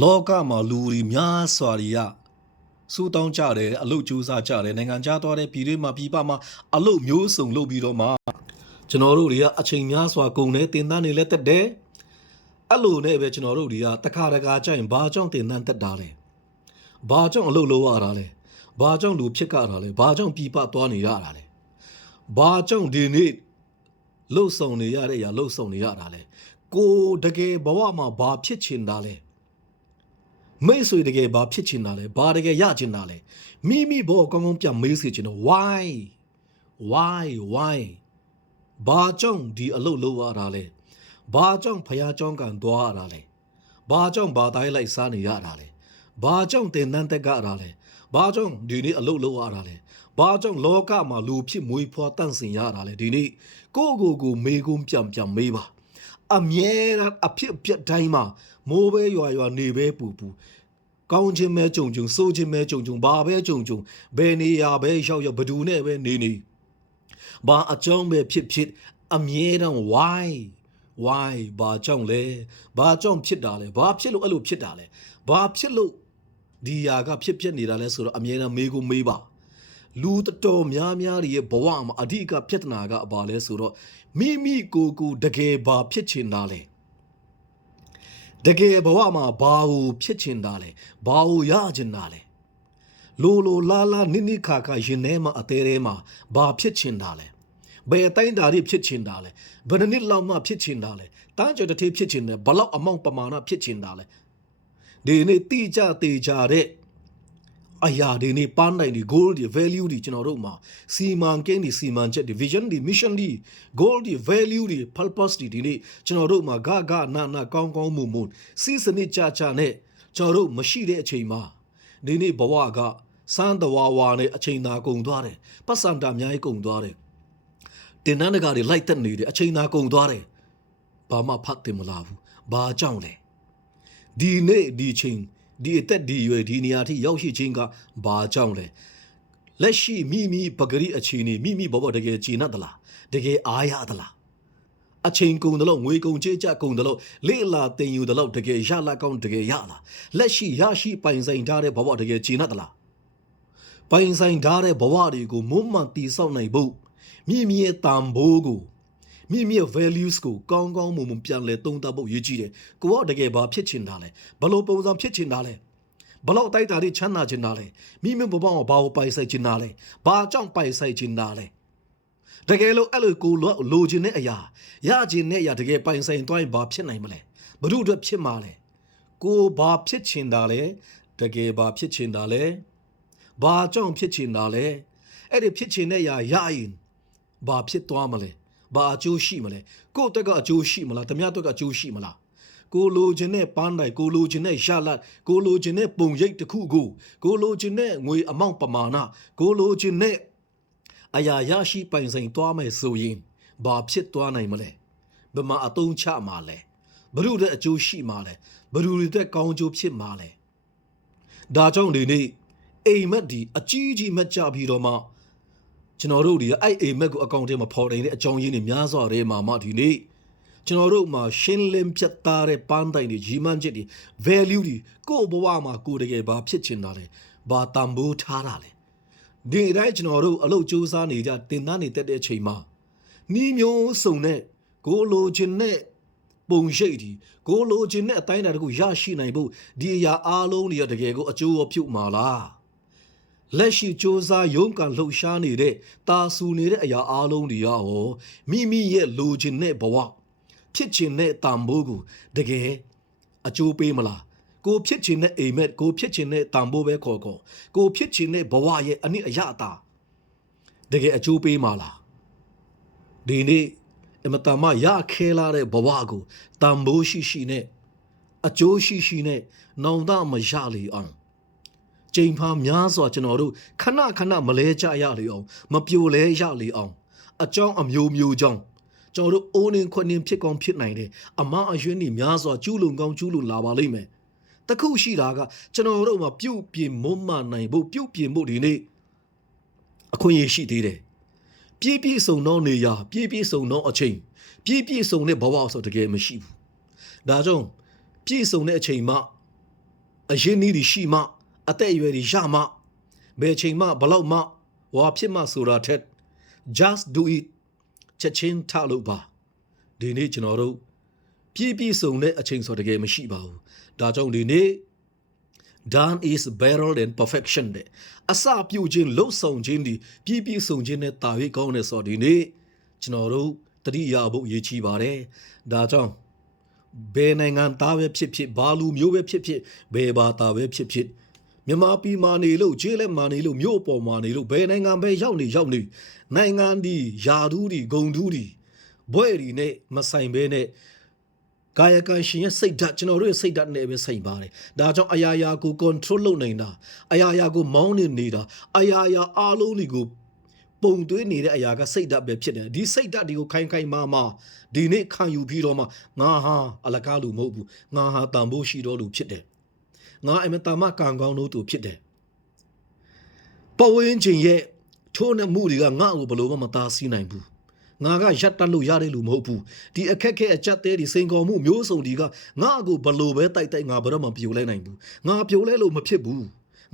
လောကမှာလူတွေများစွာတွေကစူးတောင်းကြတယ်အလုပ်ကြိုးစားကြတယ်နိုင်ငံခြားသွားတဲ့ပြည်တွင်းမှာပြည်ပမှာအလုပ်မျိုးစုံလုပ်ပြီးတော့မှကျွန်တော်တို့တွေကအချိန်များစွာကုန်တယ်တင်တန်းနေလဲတက်တယ်အဲ့လိုနဲ့ပဲကျွန်တော်တို့တွေကတခါတခါကြိုင်ဘာကြောင့်တင်တန်းတက်တာလဲဘာကြောင့်အလုပ်လုပ်ရတာလဲဘာကြောင့်လူဖြစ်ကြတာလဲဘာကြောင့်ပြည်ပသွားနေရတာလဲဘာကြောင့်ဒီနေ့လှုပ်ဆောင်နေရတဲ့အရာလှုပ်ဆောင်နေရတာလဲကိုတကယ်ဘဝမှာဘာဖြစ်ချင်တာလဲမိတ်ဆွေတကယ်ဘာဖြစ်ချင်တာလဲဘာတကယ်ရချင်တာလဲမိမိဘောကောင်းကောင်းပြန်မေးစေချင်တော့ why ဘာကြောင့်ဒီအလုပ်လုပ်ရတာလဲဘာကြောင့်ဖယားကြောင့်ကန်သွားရတာလဲဘာကြောင့်ဘာတိုင်းလိုက်စားနေရတာလဲဘာကြောင့်တင်တန်းတက်ကြတာလဲဘာကြောင့်ဒီနေ့အလုပ်လုပ်ရတာလဲဘာကြောင့်လောကမှာလူဖြစ်မွေးဖွားတန့်စင်ရတာလဲဒီနေ့ကိုမေကုန်းပြန်မေးပါအမြဲတမ်းအဖြစ်ပြတ်တိုင်းမှာမိုးပဲရွာနေပဲပူကောင်းခြင်းပဲကြုံဆိုးခြင်းပဲကြုံဘာပဲကြုံဘယ်နေရာပဲရောက်ဘဒူနဲ့ပဲနေဘာအကြောင်းပဲဖြစ်အမြဲတမ်း why ဘာကြောင့်လဲဘာကြောင့်ဖြစ်တာလဲဘာဖြစ်လို့အဲ့လိုဖြစ်တာလဲဘာဖြစ်လို့ဒီຢာကဖြစ်နေတာလဲဆိုတော့အမြဲတမ်းမေးကိုမေးပါလူတော်များတွေရဲ့ဘဝမှာအဓိကပြဿနာကဘာလဲဆိုတော့မိမိကိုတကယ်ဘာဖြစ်ချင်တာလဲတကယ်ဘဝမှာဘာကိုဖြစ်ချင်တာလဲဘာကိုရချင်တာလဲလိုလာနိခါရင်ထဲမှာအသေးထဲမှာဘာဖြစ်ချင်တာလဲဘယ်အတိုင်းဓာတ်ဖြစ်ချင်တာလဲဘယ်နှစ်လောက်မှဖြစ်ချင်တာလဲတန်းကြတဲ့ဖြစ်ချင်တယ်ဘလောက်အမောင့်ပမာဏဖြစ်ချင်တာလဲဒီနေ့တိကျတေချာတဲ့အရာတွေနေပန်းနိုင်ဒီ goal ဒီ value ဒီကျွန်တော်တို့မှာစီမံကိန်းဒီစီမံချက်ဒီ vision ဒီ mission ဒီ goal ဒီ value ဒီ purpose ဒီနေ့ကျွန်တော်တို့မှာဂနာကောင်းမွန်စီစနစ်ချနဲ့ကျွန်တော်တို့မရှိတဲ့အချိန်မှာဒီနေ့ဘဝကစမ်းတဝါနဲ့အချိန်သာကုန်သွားတယ်ပတ်စံတာအများကြီးကုန်သွားတယ်တင်နန်းတကာတွေလိုက်တက်နေတယ်အချိန်သာကုန်သွားတယ်ဘာမှဖတ်တင်မလာဘူးဘာကြောင့်လဲဒီနေ့ဒီချိန်ဒီအသက်ဒီရွယ်ဒီနေရာထိရောက်ရှိခြင်းကဘာကြောင့်လဲလက်ရှိမိပဂရိအခြေအနေမိဘတကယ်ကြည်နပ်သလားတကယ်အားရသလားအချိန်ကုန်တယ်လို့ငွေကုန်ကြေးကြကုန်တယ်လို့လေ့လာတင်ယူတယ်လို့တကယ်ရလာကောင်းတကယ်ရလားလက်ရှိရရှိပိုင်ဆိုင်ထားတဲ့ဘဝတကယ်ကြည်နပ်သလားပိုင်ဆိုင်ထားတဲ့ဘဝတွေကိုမွမ်းမံတည်ဆောက်နိုင်ဖို့မိရဲ့တန်ဖိုးကိုမိရဲ့ values ကိုကောင်းမွန်ပြန်လဲသုံးသပ်ဖို့ရည်ကြီးတယ်ကိုကတကယ်ဘာဖြစ်ချင်တာလဲဘလို့ပုံစံဖြစ်ချင်တာလဲဘလို့တိုက်တာတွေချမ်းသာချင်တာလဲမိဘဘဝကိုဘာကိုပိုင်ဆိုင်ချင်တာလဲဘာကြောင့်ပိုင်ဆိုင်ချင်တာလဲတကယ်လို့အဲ့လိုကိုလိုချင်တဲ့အရာရချင်တဲ့အရာတကယ်ပိုင်ဆိုင်သွားရင်ဘာဖြစ်နိုင်မလဲဘ누구အတွက်ဖြစ်မှာလဲကိုဘာဖြစ်ချင်တာလဲတကယ်ဘာဖြစ်ချင်တာလဲဘာကြောင့်ဖြစ်ချင်တာလဲအဲ့ဒီဖြစ်ချင်တဲ့အရာရရင်ဘာဖြစ်သွားမလဲဘာအကျိုးရှိမလဲကိုယ့်အတွက်ကအကျိုးရှိမလားတမန်အတွက်ကအကျိုးရှိမလား ကိုလိုချင်တဲ့ပန်းတိုင်ကိုလိုချင်တဲ့ရလတ်ကိုလိုချင်တဲ့ပုံရိပ်တစ်ခုကိုလိုချင်တဲ့ငွေအမောင့်ပမာဏကိုလိုချင်တဲ့အရာရရှိပိုင်ဆိုင်သွားမယ်ဆိုရင်ဘာဖြစ်သွားနိုင်မလဲဘယ်မှာအသုံးချမှာလဲဘယ်လိုတဲ့အကျိုးရှိမှာလဲဘယ်လိုတဲ့ကောင်းကျိုးဖြစ်မှာလဲဒါကြောင့်ဒီနေ့အိမ်မက်ဒီအကြီးကြီးမကြပြီးတော့မှကျွန်တော်တို့ဒီအဲ့အိမ်မက်ကိုအကောင့်ထဲမှာပေါ်နေတဲ့အကြောင်းရင်းတွေများစွာတွေမှာဒီနေ့ကျွန်တော်တို့မှာရှင်းလင်းပြတ်သားတဲ့ပန်းတိုင်တွေရီမှန်းချက်တွေ value တွေကိုယ့်ဘဝမှာကိုယ်တကယ်ဘာဖြစ်ချင်တာလဲဘာတန်ဖိုးထားတာလဲဒီအတိုင်းကျွန်တော်တို့အလုပ်ကြိုးစားနေကြတင်သားနေတဲ့အချိန်မှာနှီးမျိုးစုံနဲ့ကိုလိုချင်တဲ့ပုံရိပ်ဒီကိုလိုချင်တဲ့အတိုင်းအတာတခုရရှိနိုင်ဖို့ဒီအရာအားလုံးတွေတကယ်ကိုအကျိုးပြုမှာလားလက်ရှိစ조사ရုံးကန်လှုပ်ရှားနေတဲ့တာဆူနေတဲ့အရာအားလုံးတွေရောမိမိရဲ့လိုချင်တဲ့ဘဝဖြစ်ချင်တဲ့တန်ဖိုးကိုတကယ်အကျိုးပေးမလားကိုဖြစ်ချင်တဲ့အိမ်မက်ကိုဖြစ်ချင်တဲ့တန်ဖိုးပဲခေါ်ကိုဖြစ်ချင်တဲ့ဘဝရဲ့အနည်းအရတာတကယ်အကျိုးပေးမလားဒီနေ့အမတမရခဲလာတဲ့ဘဝကိုတန်ဖိုးရှိနဲ့အကျိုးရှိနဲ့နောင်တမရလေအောင်ကျိန်ဖာများစွာကျွန်တော်တို့ခဏမလဲကြရလေအောင်မပြိုလဲရလေအောင်အကြောင်းအမျိုးကြောင့်ကျွန်တော်တို့အိုးနှင်းခွနှင်းဖြစ်ကောင်းဖြစ်နိုင်တယ်အမအယွင်းတွေများစွာကျူးလွန်ကောင်းကျူးလွန်လာပါလိမ့်မယ်တခုရှိတာကကျွန်တော်တို့မှာပြုတ်ပြင်မွမ်းမနိုင်ဖို့ပြုတ်ပြင်ဖို့ဒီနေ့အခွင့်အရေးရှိသေးတယ်ပြည့်စုံသောနေရာပြည့်စုံသောအချိန်ပြည့်စုံတဲ့ဘဝဆိုတကယ်မရှိဘူးဒါကြောင့်ပြည့်စုံတဲ့အချိန်မှအရင်နည်းတွေရှိမှအသက်အရွယ်တွေရမှဘယ်ချိန်မှဘလောက်မှဝါဖြစ်မှဆိုတာထက် just do it ချက်ချင်းထလို့ပါဒီနေ့ကျွန်တော်တို့ပြည့်စုံတဲ့အချိန်ဆိုတကယ်မရှိပါဘူးဒါကြောင့်ဒီနေ့ done is better than perfection တဲ့အစပြုခြင်းလှုပ်ဆောင်ခြင်းဒီပြည့်စုံခြင်းနဲ့တာ၍ကောင်းတဲ့ဆိုဒီနေ့ကျွန်တော်တို့တတိယဖို့ရည်ချီပါတယ်ဒါကြောင့်ဘယ်နိုင်ငံသားပဲဖြစ်ဘာလူမျိုးပဲဖြစ်ဘယ်ဘာသာပဲဖြစ်မြန်မာပြည်မှာနေလို့ကျေးလက်မှာနေလို့မြို့ပေါ်မှာနေလို့ဘယ်နိုင်ငံပဲရောက်နေနိုင်ငံဒီယာဒူးဒီဂုံဒူးဒီဘွဲ့ဒီနဲ့မဆိုင်ဘဲနဲ့ကာယကံရှင်ရဲ့စိတ်ဓာတ်ကျွန်တော်တို့ရဲ့စိတ်ဓာတ်နဲ့ပဲဆိုင်ပါတယ်ဒါကြောင့်အရာကို control လုပ်နေတာအရာကိုမောင်းနေတာအရာအားလုံးတွေကိုပုံသွင်းနေတဲ့အရာကစိတ်ဓာတ်ပဲဖြစ်တယ်ဒီစိတ်ဓာတ်တွေကိုခိုင်မာဒီနေ့ခံယူပြီးတော့မှငါဟာအလကားလူမဟုတ်ဘူးငါဟာတန်ဖိုးရှိတော်လူဖြစ်တယ်ငါအမတမကံကောင်းလို့သူဖြစ်တယ်ပဝင်းချင်းရဲ့ထိုးနှမှုတွေကငါ့ကိုဘယ်လိုမှမသားစီးနိုင်ဘူးငါကရက်တက်လို့ရတဲ့လူမဟုတ်ဘူးဒီအခက်ခဲအကြက်သေးဒီစိန်ခေါ်မှုမျိုးစုံဒီကငါ့ကိုဘယ်လိုပဲတိုက်ငါဘယ်တော့မှပြိုလဲနိုင်ဘူးငါပြိုလဲလို့မဖြစ်ဘူး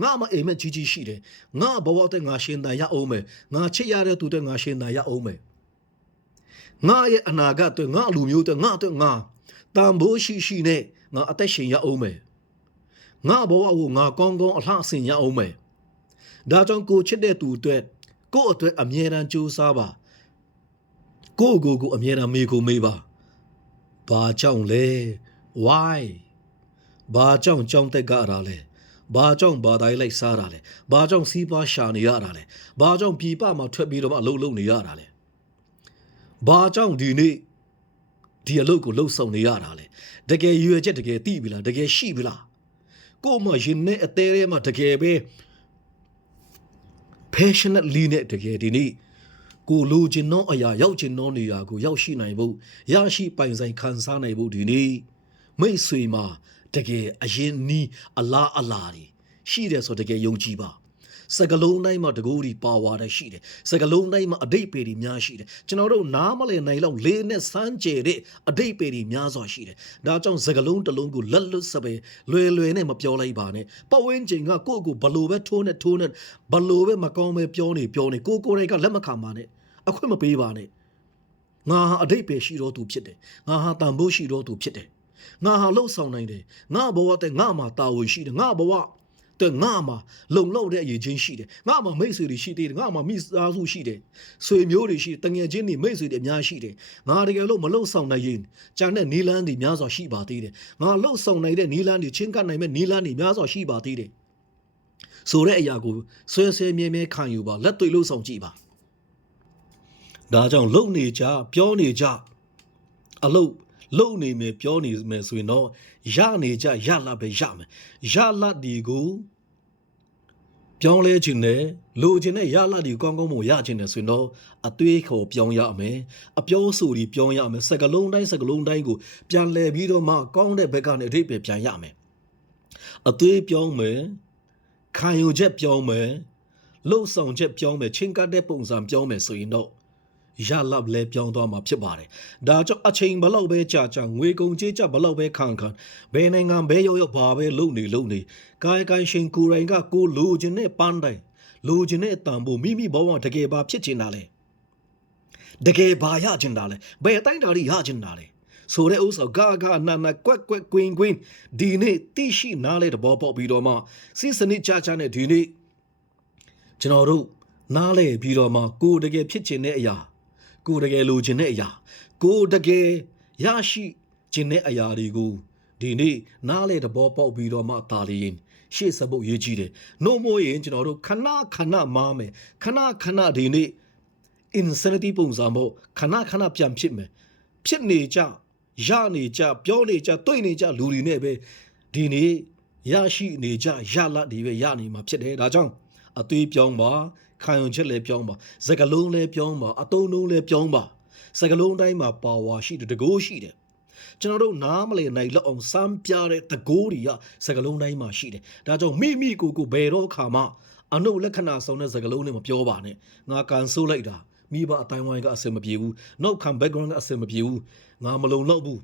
ငါမအိမ်မက်ကြီးရှိတယ်ငါဘဝတဲ့ငါရှင်တန်ရအောင်မယ်ငါချစ်ရတဲ့သူတဲ့ငါရှင်တန်ရအောင်မယ်ငါရဲ့အနာဂတ်တွေငါလူမျိုးတွေငါတန်ဖိုးရှိနဲ့ငါအသက်ရှင်ရအောင်မယ်ငါဘဝကိုငါကောင်းအလှဆင်ရအောင်မယ်ဒါကြောင့်ကိုချစ်တဲ့သူအတွက်ကိုယ့်အတွက်အမြဲတမ်းကြိုးစားပါကိုအမြဲတမ်းမေးပါဘာကြောင့်လဲ why ဘာကြောင့်ကြောင်းတက်ကြတာလဲဘာကြောင့်ဘာတိုင်းလိုက်စားတာလဲဘာကြောင့်စီးပွားရှာနေရတာလဲဘာကြောင့်ပြည်ပမှာထွက်ပြီးတော့အလုပ်လုပ်နေရတာလဲဘာကြောင့်ဒီနေ့ဒီအလုပ်ကိုလှုပ်ဆောင်နေရတာလဲတကယ်ရွယ်ချက်တကယ်သိပြီလားတကယ်ရှိပြီလားကို့မှာရင်နဲ့အသေးထဲမှာတကယ်ပဲ passionately နဲ့တကယ်ဒီနေ့ကိုလိုချင်သောအရာရောက်ချင်သောနေရာကိုရောက်ရှိနိုင်ဖို့ရရှိပိုင်ဆိုင်ခံစားနိုင်ဖို့ဒီနေ့မိတ်ဆွေမှာတကယ်အရင်နီးအလားတွေရှိတယ်ဆိုတကယ်ယုံကြည်ပါစကလုံးတိုင်းမှာတကူဒီပါဝါတွေရှိတယ်စကလုံးတိုင်းမှာအတိတ်ပေတွေများရှိတယ်ကျွန်တော်တို့နားမလည်နိုင်လောက်လေးနဲ့စမ်းကြဲတဲ့အတိတ်ပေတွေများစွာရှိတယ်ဒါကြောင့်စကလုံးတစ်လုံးကိုလက်လွတ်စပယ်လွယ်နဲ့မပြောလိုက်ပါနဲ့ပတ်ဝန်းကျင်ကကိုယ့်ကိုဘလို့ပဲထိုးနဲ့ဘလို့ပဲမကောင်းပဲပြောနေကိုယ်တိုင်ကလက်မခံပါနဲ့အခွင့်မပေးပါနဲ့ငါဟာအတိတ်ပေရှိတော်သူဖြစ်တယ်ငါဟာတန်ဖိုးရှိတော်သူဖြစ်တယ်ငါဟာလှုပ်ဆောင်နိုင်တယ်ငါဘဝတဲ့ငါမှာတာဝန်ရှိတယ်ငါဘဝတဲ့ငါမှာလုံလောက်တဲ့အရေးချင်းရှိတယ်ငါမှာမိတ်ဆွေတွေရှိသေးတယ်ငါမှာမိသားစုရှိတယ်ဆွေမျိုးတွေရှိတယ်တငယ်ချင်းတွေမိတ်ဆွေတွေအများရှိတယ်ငါတကယ်လို့မလှုပ်ဆောင်နိုင်ရင်ကြံတဲ့နီလန်းတွေများစွာရှိပါသေးတယ်ငါလှုပ်ဆောင်နိုင်တဲ့နီလန်းတွေချင်းကပ်နိုင်မဲ့နီလန်းတွေများစွာရှိပါသေးတယ်ဆိုတဲ့အရာကိုဆွဲမြဲခံယူပါလက်တွေ့လှုပ်ဆောင်ကြည့်ပါဒါကြောင့်လုံနေကြပြောနေကြအလုပ် လုံနေမယ်ပြောနေမယ်ဆိုရင်တော့ရနေကြရလာပဲရမယ်ရလာဒီကိုပြောင်းလဲခြင်းနဲ့လိုချင်တဲ့ရလာဒီကောင်းကောင်းမရခြင်းနဲ့ဆိုရင်တော့အသွေးခေါ်ပြောင်းရမယ်အပြောဆိုဒီပြောင်းရမယ်စကလုံးတိုင်းကိုပြန်လဲပြီးတော့မှကောင်းတဲ့ဘက်ကနေအထိပဲပြန်ရမယ်အသွေးပြောင်းမယ်ခံယူချက်ပြောင်းမယ်လှုပ်ဆောင်ချက်ပြောင်းမယ်ချင်းကတဲ့ပုံစံပြောင်းမယ်ဆိုရင်တော့ရလပ်လဲပြောင်းသွားမှာဖြစ်ပါတယ်ဒါကြောင့်အချိန်ဘလောက်ပဲကြာငွေကုန်ကြေးကြဘလောက်ပဲခံဘယ်နိုင်ငံဘဲရောက်ဘာပဲလုံနေကာယကံရှင်ကိုယ်တိုင်ကကိုလိုချင်တဲ့ပန်းတိုင်းလိုချင်တဲ့အတန်ဖို့မိဘဝတကယ်ပါဖြစ်ချင်တာလေတကယ်ပါရချင်တာလေဘယ်တိုင်းတာရချင်တာလေဆိုတဲ့ဥစ္စာဂါနာကွက်ကွင်းဒီနေ့တိရှိနားလေတဘောပေါက်ပြီးတော့မှစစ်စနစ်ကြာနဲ့ဒီနေ့ကျွန်တော်တို့နားလေပြီးတော့မှကိုတကယ်ဖြစ်ချင်တဲ့အရာကိုတကယ်လိုချင်တဲ့အရာကိုတကယ်ရရှိချင်တဲ့အရာတွေကိုဒီနေ့နားလေတဘောပေါက်ပြီးတော့မှတာလီရင်ရှေ့စပုတ်ရေးကြည့်တယ်နို့မို့ရင်ကျွန်တော်တို့ခဏမားမယ်ခဏဒီနေ့ insanity ပုံစံမို့ခဏပြန်ဖြစ်မယ်ဖြစ်နေကြရနေကြပြောနေကြတွေ့နေကြလူတွေနဲ့ပဲဒီနေ့ရရှိနေကြရလာဒီပဲရနေမှာဖြစ်တယ်ဒါကြောင့်အသွေးပြောင်းပါခံယူချက်လည်းပြောင်းပါစကလုံးလည်းပြောင်းပါအတုံးလုံးလည်းပြောင်းပါစကလုံးတိုင်းမှာပါဝါရှိတယ်တကိုးရှိတယ်ကျွန်တော်တို့နားမလည်နိုင်လောက်အောင်စမ်းပြတဲ့တကိုးတွေကစကလုံးတိုင်းမှာရှိတယ်ဒါကြောင့်မိကိုဘယ်တော့ခါမှအနုလက္ခဏာဆောင်တဲ့စကလုံးနဲ့မပြောပါနဲ့ငါကန်ဆိုးလိုက်တာမိဘအတိုင်းဝိုင်းကအစင်မပြေဘူးနောက်ခံ background ကအစင်မပြေဘူးငါမလုံလောက်ဘူး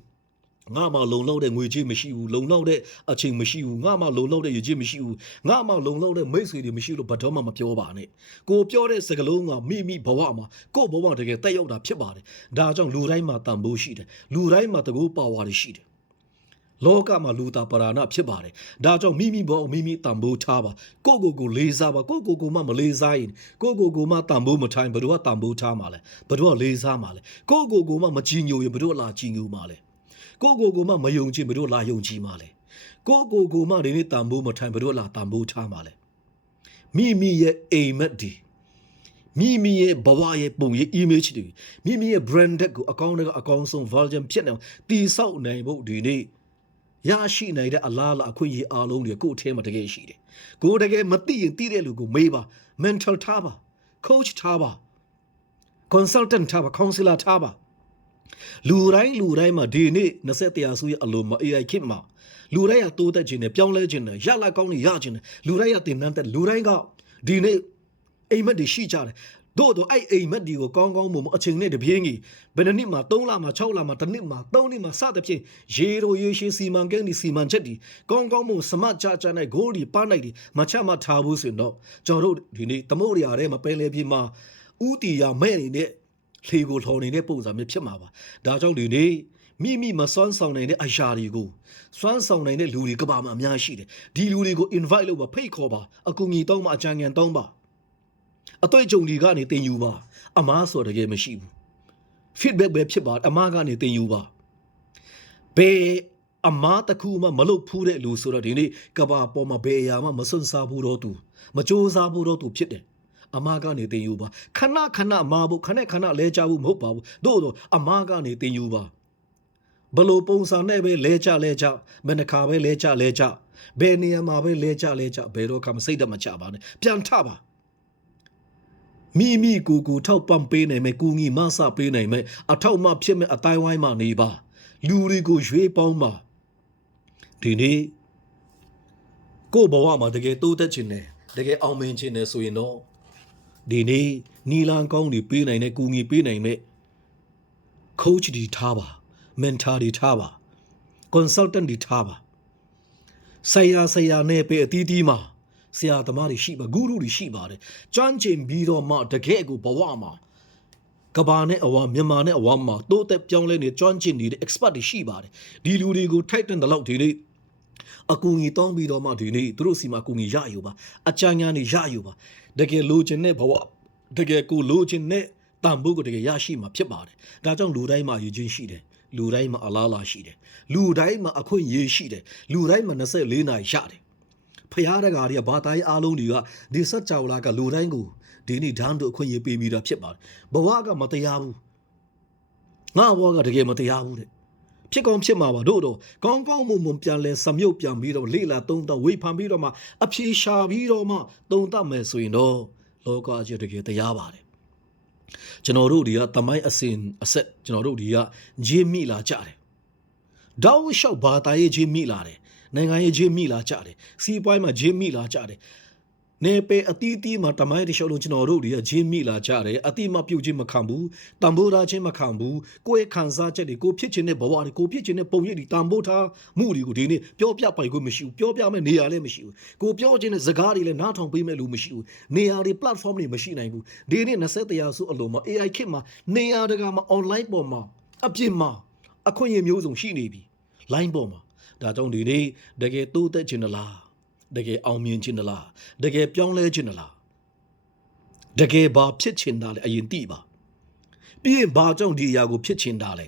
ငါမှလုံလောက်တဲ့ငွေကြေးမရှိဘူးလုံလောက်တဲ့အချိန်မရှိဘူးငါမှလုံလောက်တဲ့ရည်ကြေးမရှိဘူးငါမှလုံလောက်တဲ့မိတ်ဆွေတွေမရှိလို့ဘာတော့မှမပြောပါနဲ့ကိုပြောတဲ့စကားလုံးကမိဘဝမှာကို့ဘဝတကယ်တက်ရောက်တာဖြစ်ပါတယ်ဒါကြောင့်လူတိုင်းမှာတန်ဖိုးရှိတယ်လူတိုင်းမှာတကူပါဝါတွေရှိတယ်လောကမှာလူသားပရာဏဖြစ်ပါတယ်ဒါကြောင့်မိဘဝမိတန်ဖိုးထားပါကိုလေးစားပါကိုမှမလေးစားရင်ကိုမှတန်ဖိုးမထိုင်ဘယ်တော့တန်ဖိုးထားမှာလဲဘယ်တော့လေးစားမှာလဲကိုမှမကြည်ညိုရင်ဘယ်တော့လာကြည်ညိုမှာလဲကိုမှမယုံကြည်ဘယ်တော့လာယုံကြည်မှာလဲကိုမှဒီနေ့တန်ဖိုးမထိုင်ဘယ်တော့လာတန်ဖိုးထားမှာလဲမိရဲ့အိမ်မက်ဒီမိရဲ့ဘဝရဲ့ပုံရဲ့ image တွေမိရဲ့ branded ကိုအကောင့်အကောင့်ဆုံး version ဖြစ်နေတီဆောက်နိုင်ဖို့ဒီနေ့ရရှိနိုင်တဲ့အလားအခွင့်အရေးအားလုံးတွေကိုယ့်အထဲမှာတကယ်ရှိတယ်ကိုတကယ်မသိရင်သိတဲ့လူကိုမေးပါ mental ထားပါ coach ထားပါ consultant ထားပါ counselor ထားပါလူတိုင်းမှာဒီနေ့20ရာစုရဲ့အလိုမှာ AI ခေတ်မှာလူတိုင်းကတိုးတက်ခြင်းနဲ့ပြောင်းလဲခြင်းနဲ့ရလာကောင်းနေရခြင်းနဲ့လူတိုင်းကတင်နန်းတဲ့လူတိုင်းကဒီနေ့အိမ်မက်တွေရှိကြတယ်တို့အဲ့အိမ်မက်တွေကိုကောင်းမအချိန်နဲ့တပြေးကြီးဘယ်နှစ်မှာ3လမှာ6လမှာတစ်နှစ်မှာ3နှစ်မှာစသဖြင့်ရေရှည်စီမံကိန်းဒီစီမံချက်ဒီကောင်းမစမတ်ချနဲ့ဂိုးဒီပန်းလိုက်ဒီမချမထားဘူးဆိုတော့ကျွန်တော်တို့ဒီနေ့သမုဒ္ဒရာထဲမှာပင်လယ်ပြင်မှာဥတီယာမဲ့နေတဲ့လေကိုထော်နေတဲ့ပုံစံမျိုးဖြစ်မှာပါဒါကြောင့်ဒီနေ့မိမစွမ်းဆောင်နိုင်တဲ့အရာတွေကိုစွမ်းဆောင်နိုင်တဲ့လူတွေကဘာမှအများရှိတယ်ဒီလူတွေကို invite လုပ်ပါဖိတ်ခေါ်ပါအကူအညီတောင်းပါအကြံဉာဏ်တောင်းပါအတွေ့အကြုံတွေကနေတင်ယူပါအမားဆိုတကယ်မရှိဘူး feedback ပဲဖြစ်ပါအမားကနေတင်ယူပါဘယ်အမားတခုမှမလုပ်ဖူးတဲ့လူဆိုတော့ဒီနေ့ကဘာပေါ်မှာဘယ်အရာမှမစွန့်စားဘူးတော့သူမကြိုးစားဘူးတော့သူဖြစ်တယ်အမားကနေတင်ယူပါခဏမာဖို့ခဏလဲကြဘူးမဟုတ်ပါဘူးတို့တော့အမားကနေတင်ယူပါဘလို့ပုံစံနဲ့ပဲလဲကြမနခါပဲလဲကြဘယ်နေရာမှာပဲလဲကြဘယ်တော့မှစိတ်တမချပါနဲ့ပြန်ထပါမိကိုထောက်ပံ့ပေးနိုင်မယ်ကူညီမဆပေးနိုင်မယ်အထောက်မဖြစ်မဲ့အတိုင်းဝိုင်းမှာနေပါလူတွေကိုရွေးပေါင်းပါဒီနေ့ကို့ဘဝမှာတကယ်တိုးတက်ခြင်းနဲ့တကယ်အောင်မြင်ခြင်းနဲ့ဆိုရင်တော့ဒီနေ့နီလန်ကောင်းတွေပေးနိုင်တဲ့ကူညီပေးနိုင်မဲ့ coach တွေထားပါ mentor တွေထားပါ consultant တွေထားပါဆရာနဲ့ပဲအတီးမှာဆရာသမားတွေရှိပါဂုရုတွေရှိပါတယ်ကြမ်းကျင်ပြီးတော့မှတကယ်ကိုဘဝမှာကဘာနဲ့အဝါမြန်မာနဲ့အဝါမှာတိုးတက်ပြောင်းလဲနေကြွမ်းကျင်နေတဲ့ expert တွေရှိပါတယ်ဒီလူတွေကိုထိုက်တန်တဲ့လောက်ဒီနေ့အကူအညီတောင်းပြီးတော့မှဒီနေ့သူတို့စီမှာအကူအညီရယူပါအကြံဉာဏ်တွေရယူပါတကယ်လိုချင်တဲ့ဘဝတကယ်ကိုလိုချင်တဲ့တန်ဖိုးကိုတကယ်ရရှိမှာဖြစ်ပါတယ်ဒါကြောင့်လူတိုင်းမှာရည်ချင်းရှိတယ်လူတိုင်းမှာအလားလာရှိတယ်လူတိုင်းမှာအခွင့်အရေးရှိတယ်လူတိုင်းမှာ24နာရီရတယ်ဖရားတကာတွေကဘာသာရေးအားလုံးတွေကဒီစัจ java လာကလူတိုင်းကိုဒီနေ့ဓာတ်တို့အခွင့်အရေးပေးပြီးတာဖြစ်ပါတယ်ဘဝကမတရားဘူးငါဘဝကတကယ်မတရားဘူးတဲ့ ဖြစ်ကောင်းဖြစ်မှာပါတို့တော့ကောင်းကောင်းမွန်မွန်ပြန်လဲစမြုပ်ပြန်ပြီးတော့လေလာသုံးတော့ဝေဖန်ပြီးတော့မှအဖြေရှာပြီးတော့မှသုံးသပ်မယ်ဆိုရင်တော့လောကကြီးတကယ်တရားပါတယ်ကျွန်တော်တို့ဒီကတမိုင်းအစဉ်အဆက်ကျွန်တော်တို့ဒီကဂျင်းမိလာကြတယ်တောက်လျှောက်ဘာသာရေးဂျင်းမိလာတယ်နိုင်ငံရေးဂျင်းမိလာကြတယ်စီးပွားရေးမှာဂျင်းမိလာကြတယ်နေပေအတီးတီးမှာတမိုင်းတလျှောက်လုံးကျွန်တော်တို့ဒီကဂျင်းမိလာကြတယ်အတိမပြုတ်ခြင်းမခံဘူးတံပိုးထားခြင်းမခံဘူးကိုယ့်ခံစားချက်တွေကိုဖြစ်ခြင်းနဲ့ဘဝတွေကိုဖြစ်ခြင်းနဲ့ပုံရိပ်တွေတံပိုးထားမှုတွေကိုဒီနေ့ပြောပြပိုင်ခွင့်မရှိဘူးပြောပြမဲ့နေရာလည်းမရှိဘူးကိုပြောခြင်းနဲ့စကားတွေလည်းနားထောင်ပေးမဲ့လူမရှိဘူးနေရာတွေ platform တွေမရှိနိုင်ဘူးဒီနေ့20ရာစုအလုံးမှာ AI ခေတ်မှာနေရာတကာမှာ online ပေါ်မှာအပြင်မှာအခွင့်အရေးမျိုးစုံရှိနေပြီ line ပေါ်မှာဒါကြောင့်ဒီနေ့တကယ်တိုးတက်ခြင်းလားတကယ်အောင်မြင်ခြင်းလားတကယ်ပြောင်းလဲခြင်းလားတကယ်ဘာဖြစ်ခြင်းတာလဲအရင်သိပါပြီးရင်ဘာကြောင့်ဒီအရာကိုဖြစ်ခြင်းတာလဲ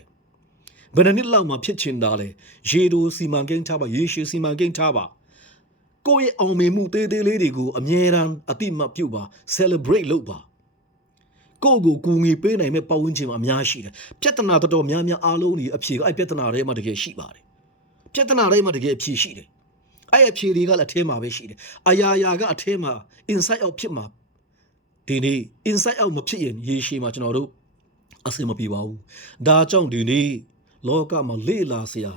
ဘယ်နှစ်လောက်မှဖြစ်ခြင်းတာလဲရေတိုစီမံကိန်းထားပါရေရှည်စီမံကိန်းထားပါကိုယ့်ရဲ့အောင်မြင်မှုသေးသေးလေးတွေကိုအမြဲတမ်းအတိမတ်ပြုပါ celebrate လုပ်ပါကိုယ့်ကိုကူညီပေးနိုင်မဲ့ပတ်ဝန်းကျင်မှာအများရှိတယ်ပြဿနာတော်တော်များများအားလုံးဒီအဖြေကအဲ့ပြဿနာတွေမှာတကယ်ရှိပါတယ်ပြဿနာတွေမှာတကယ်အဖြေရှိတယ်အဲ့အဖြေတွေကလည်းအထဲမှာပဲရှိတယ်အရာရာကအထဲမှာ inside out ဖြစ်မှာဒီနေ့ inside out မဖြစ်ရင်ရေရှည်မှာကျွန်တော်တို့အဆင်မပြေပါဘူးဒါကြောင့်ဒီနေ့လောကမှာလေ့လာစရာ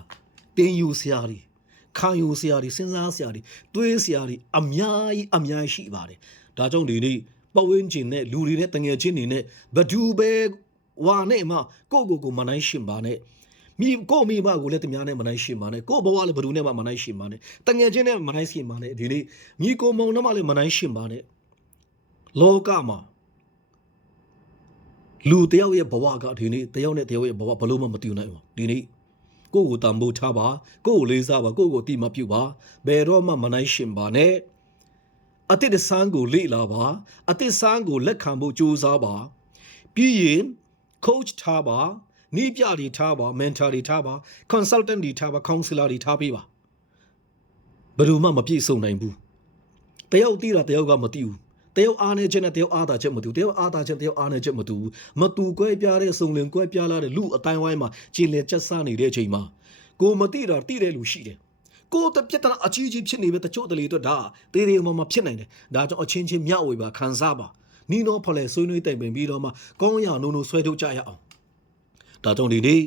တင်ယူစရာတွေခံယူစရာတွေစဉ်းစားစရာတွေတွေးစရာတွေအများကြီးရှိပါတယ်ဒါကြောင့်ဒီနေ့ပတ်ဝန်းကျင်နဲ့လူတွေနဲ့တငယ်ချင်းတွေနဲ့ဘဒူပဲဝါနဲ့မှကိုမနိုင်ရှင်ပါနဲ့ကိုမိဘကိုလည်းတများနဲ့မနိုင်ရှင်ပါနဲ့ကိုဘဝလည်းဘဒူနဲ့မှမနိုင်ရှင်ပါနဲ့တငယ်ချင်းနဲ့မနိုင်ရှင်ပါနဲ့ဒီနေ့မိကိုမုံနဲ့မှလည်းမနိုင်ရှင်ပါနဲ့လောကမှာလူတယောက်ရဲ့ဘဝကဒီနေ့တယောက်နဲ့တယောက်ရဲ့ဘဝဘလို့မှမတူနိုင်ဘူးဒီနေ့ကိုကိုတန်ဖိုးထားပါကိုကိုလေးစားပါကိုကိုအတိမပြုပါဘယ်တော့မှမနိုင်ရှင်ပါနဲ့အတိတ်ဆန်းကိုလေ့လာပါအတိတ်ဆန်းကိုလက်ခံဖို့ကြိုးစားပါပြီးရင် coach ထားပါနီးပြတွေထားပါ mentor တွေထားပါ consultant တွေထားပါ counselor တွေထားပေးပါဘယ်သူမှမပြည့်စုံနိုင်ဘူးတယောက်သိတာတယောက်ကမသိဘူးတယောက်အားနေချက်နဲ့တယောက်အားသာချက်မတူတယောက်အားသာချက်တယောက်အားနေချက်မတူမတူကွဲပြားတဲ့စုံလင်ကွဲပြားလာတဲ့လူအတိုင်းဝိုင်းမှာကျင်လည်ချက်စားနေတဲ့အချိန်မှာကိုမသိတာသိတဲ့လူရှိတယ်ကိုတပြက်တနာအကြီးကြီးဖြစ်နေပဲတချို့တလေတော့ဒါတေးသေးမှဖြစ်နိုင်တယ်ဒါကြောင့်အချင်းချင်းမျှဝေပါခံစားပါနီးနောဖလဲဆွေးနွေးတိုင်ပင်ပြီးတော့မှကောင်းရနိုးနိုးဆွဲထုတ်ကြရအောင်ဒါကြောင့်ဒီနေ့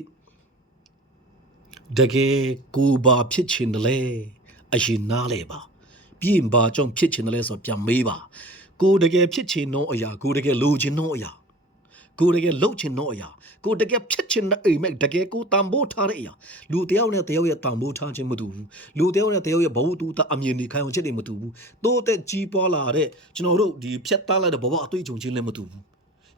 တကယ်ကိုဘာဖြစ်ချင်တယ်လဲအရင်နားလဲပါပြင်ဘာကြောင့်ဖြစ်ချင်တယ်လဲဆိုပြန်မေးပါကိုတကယ်ဖြစ်ချင်သောအရာကိုတကယ်လိုချင်သောအရာကိုတကယ်လုပ်ချင်သောအရာကိုတကယ်ဖြစ်ချင်တဲ့အိမ်မက်တကယ်ကိုတန်ဖိုးထားတဲ့အရာလူတယောက်နဲ့တယောက်ရဲ့တန်ဖိုးထားခြင်းမတူဘူးလူတယောက်နဲ့တယောက်ရဲ့ဘဝတူတာအမြင်တွေခံယူချက်တွေမတူဘူးတိုးတက်ကြီးပွားလာတဲ့ကျွန်တော်တို့ဒီဖြတ်သားလိုက်တဲ့ဘဝအတွေ့အကြုံချင်းလည်းမတူဘူး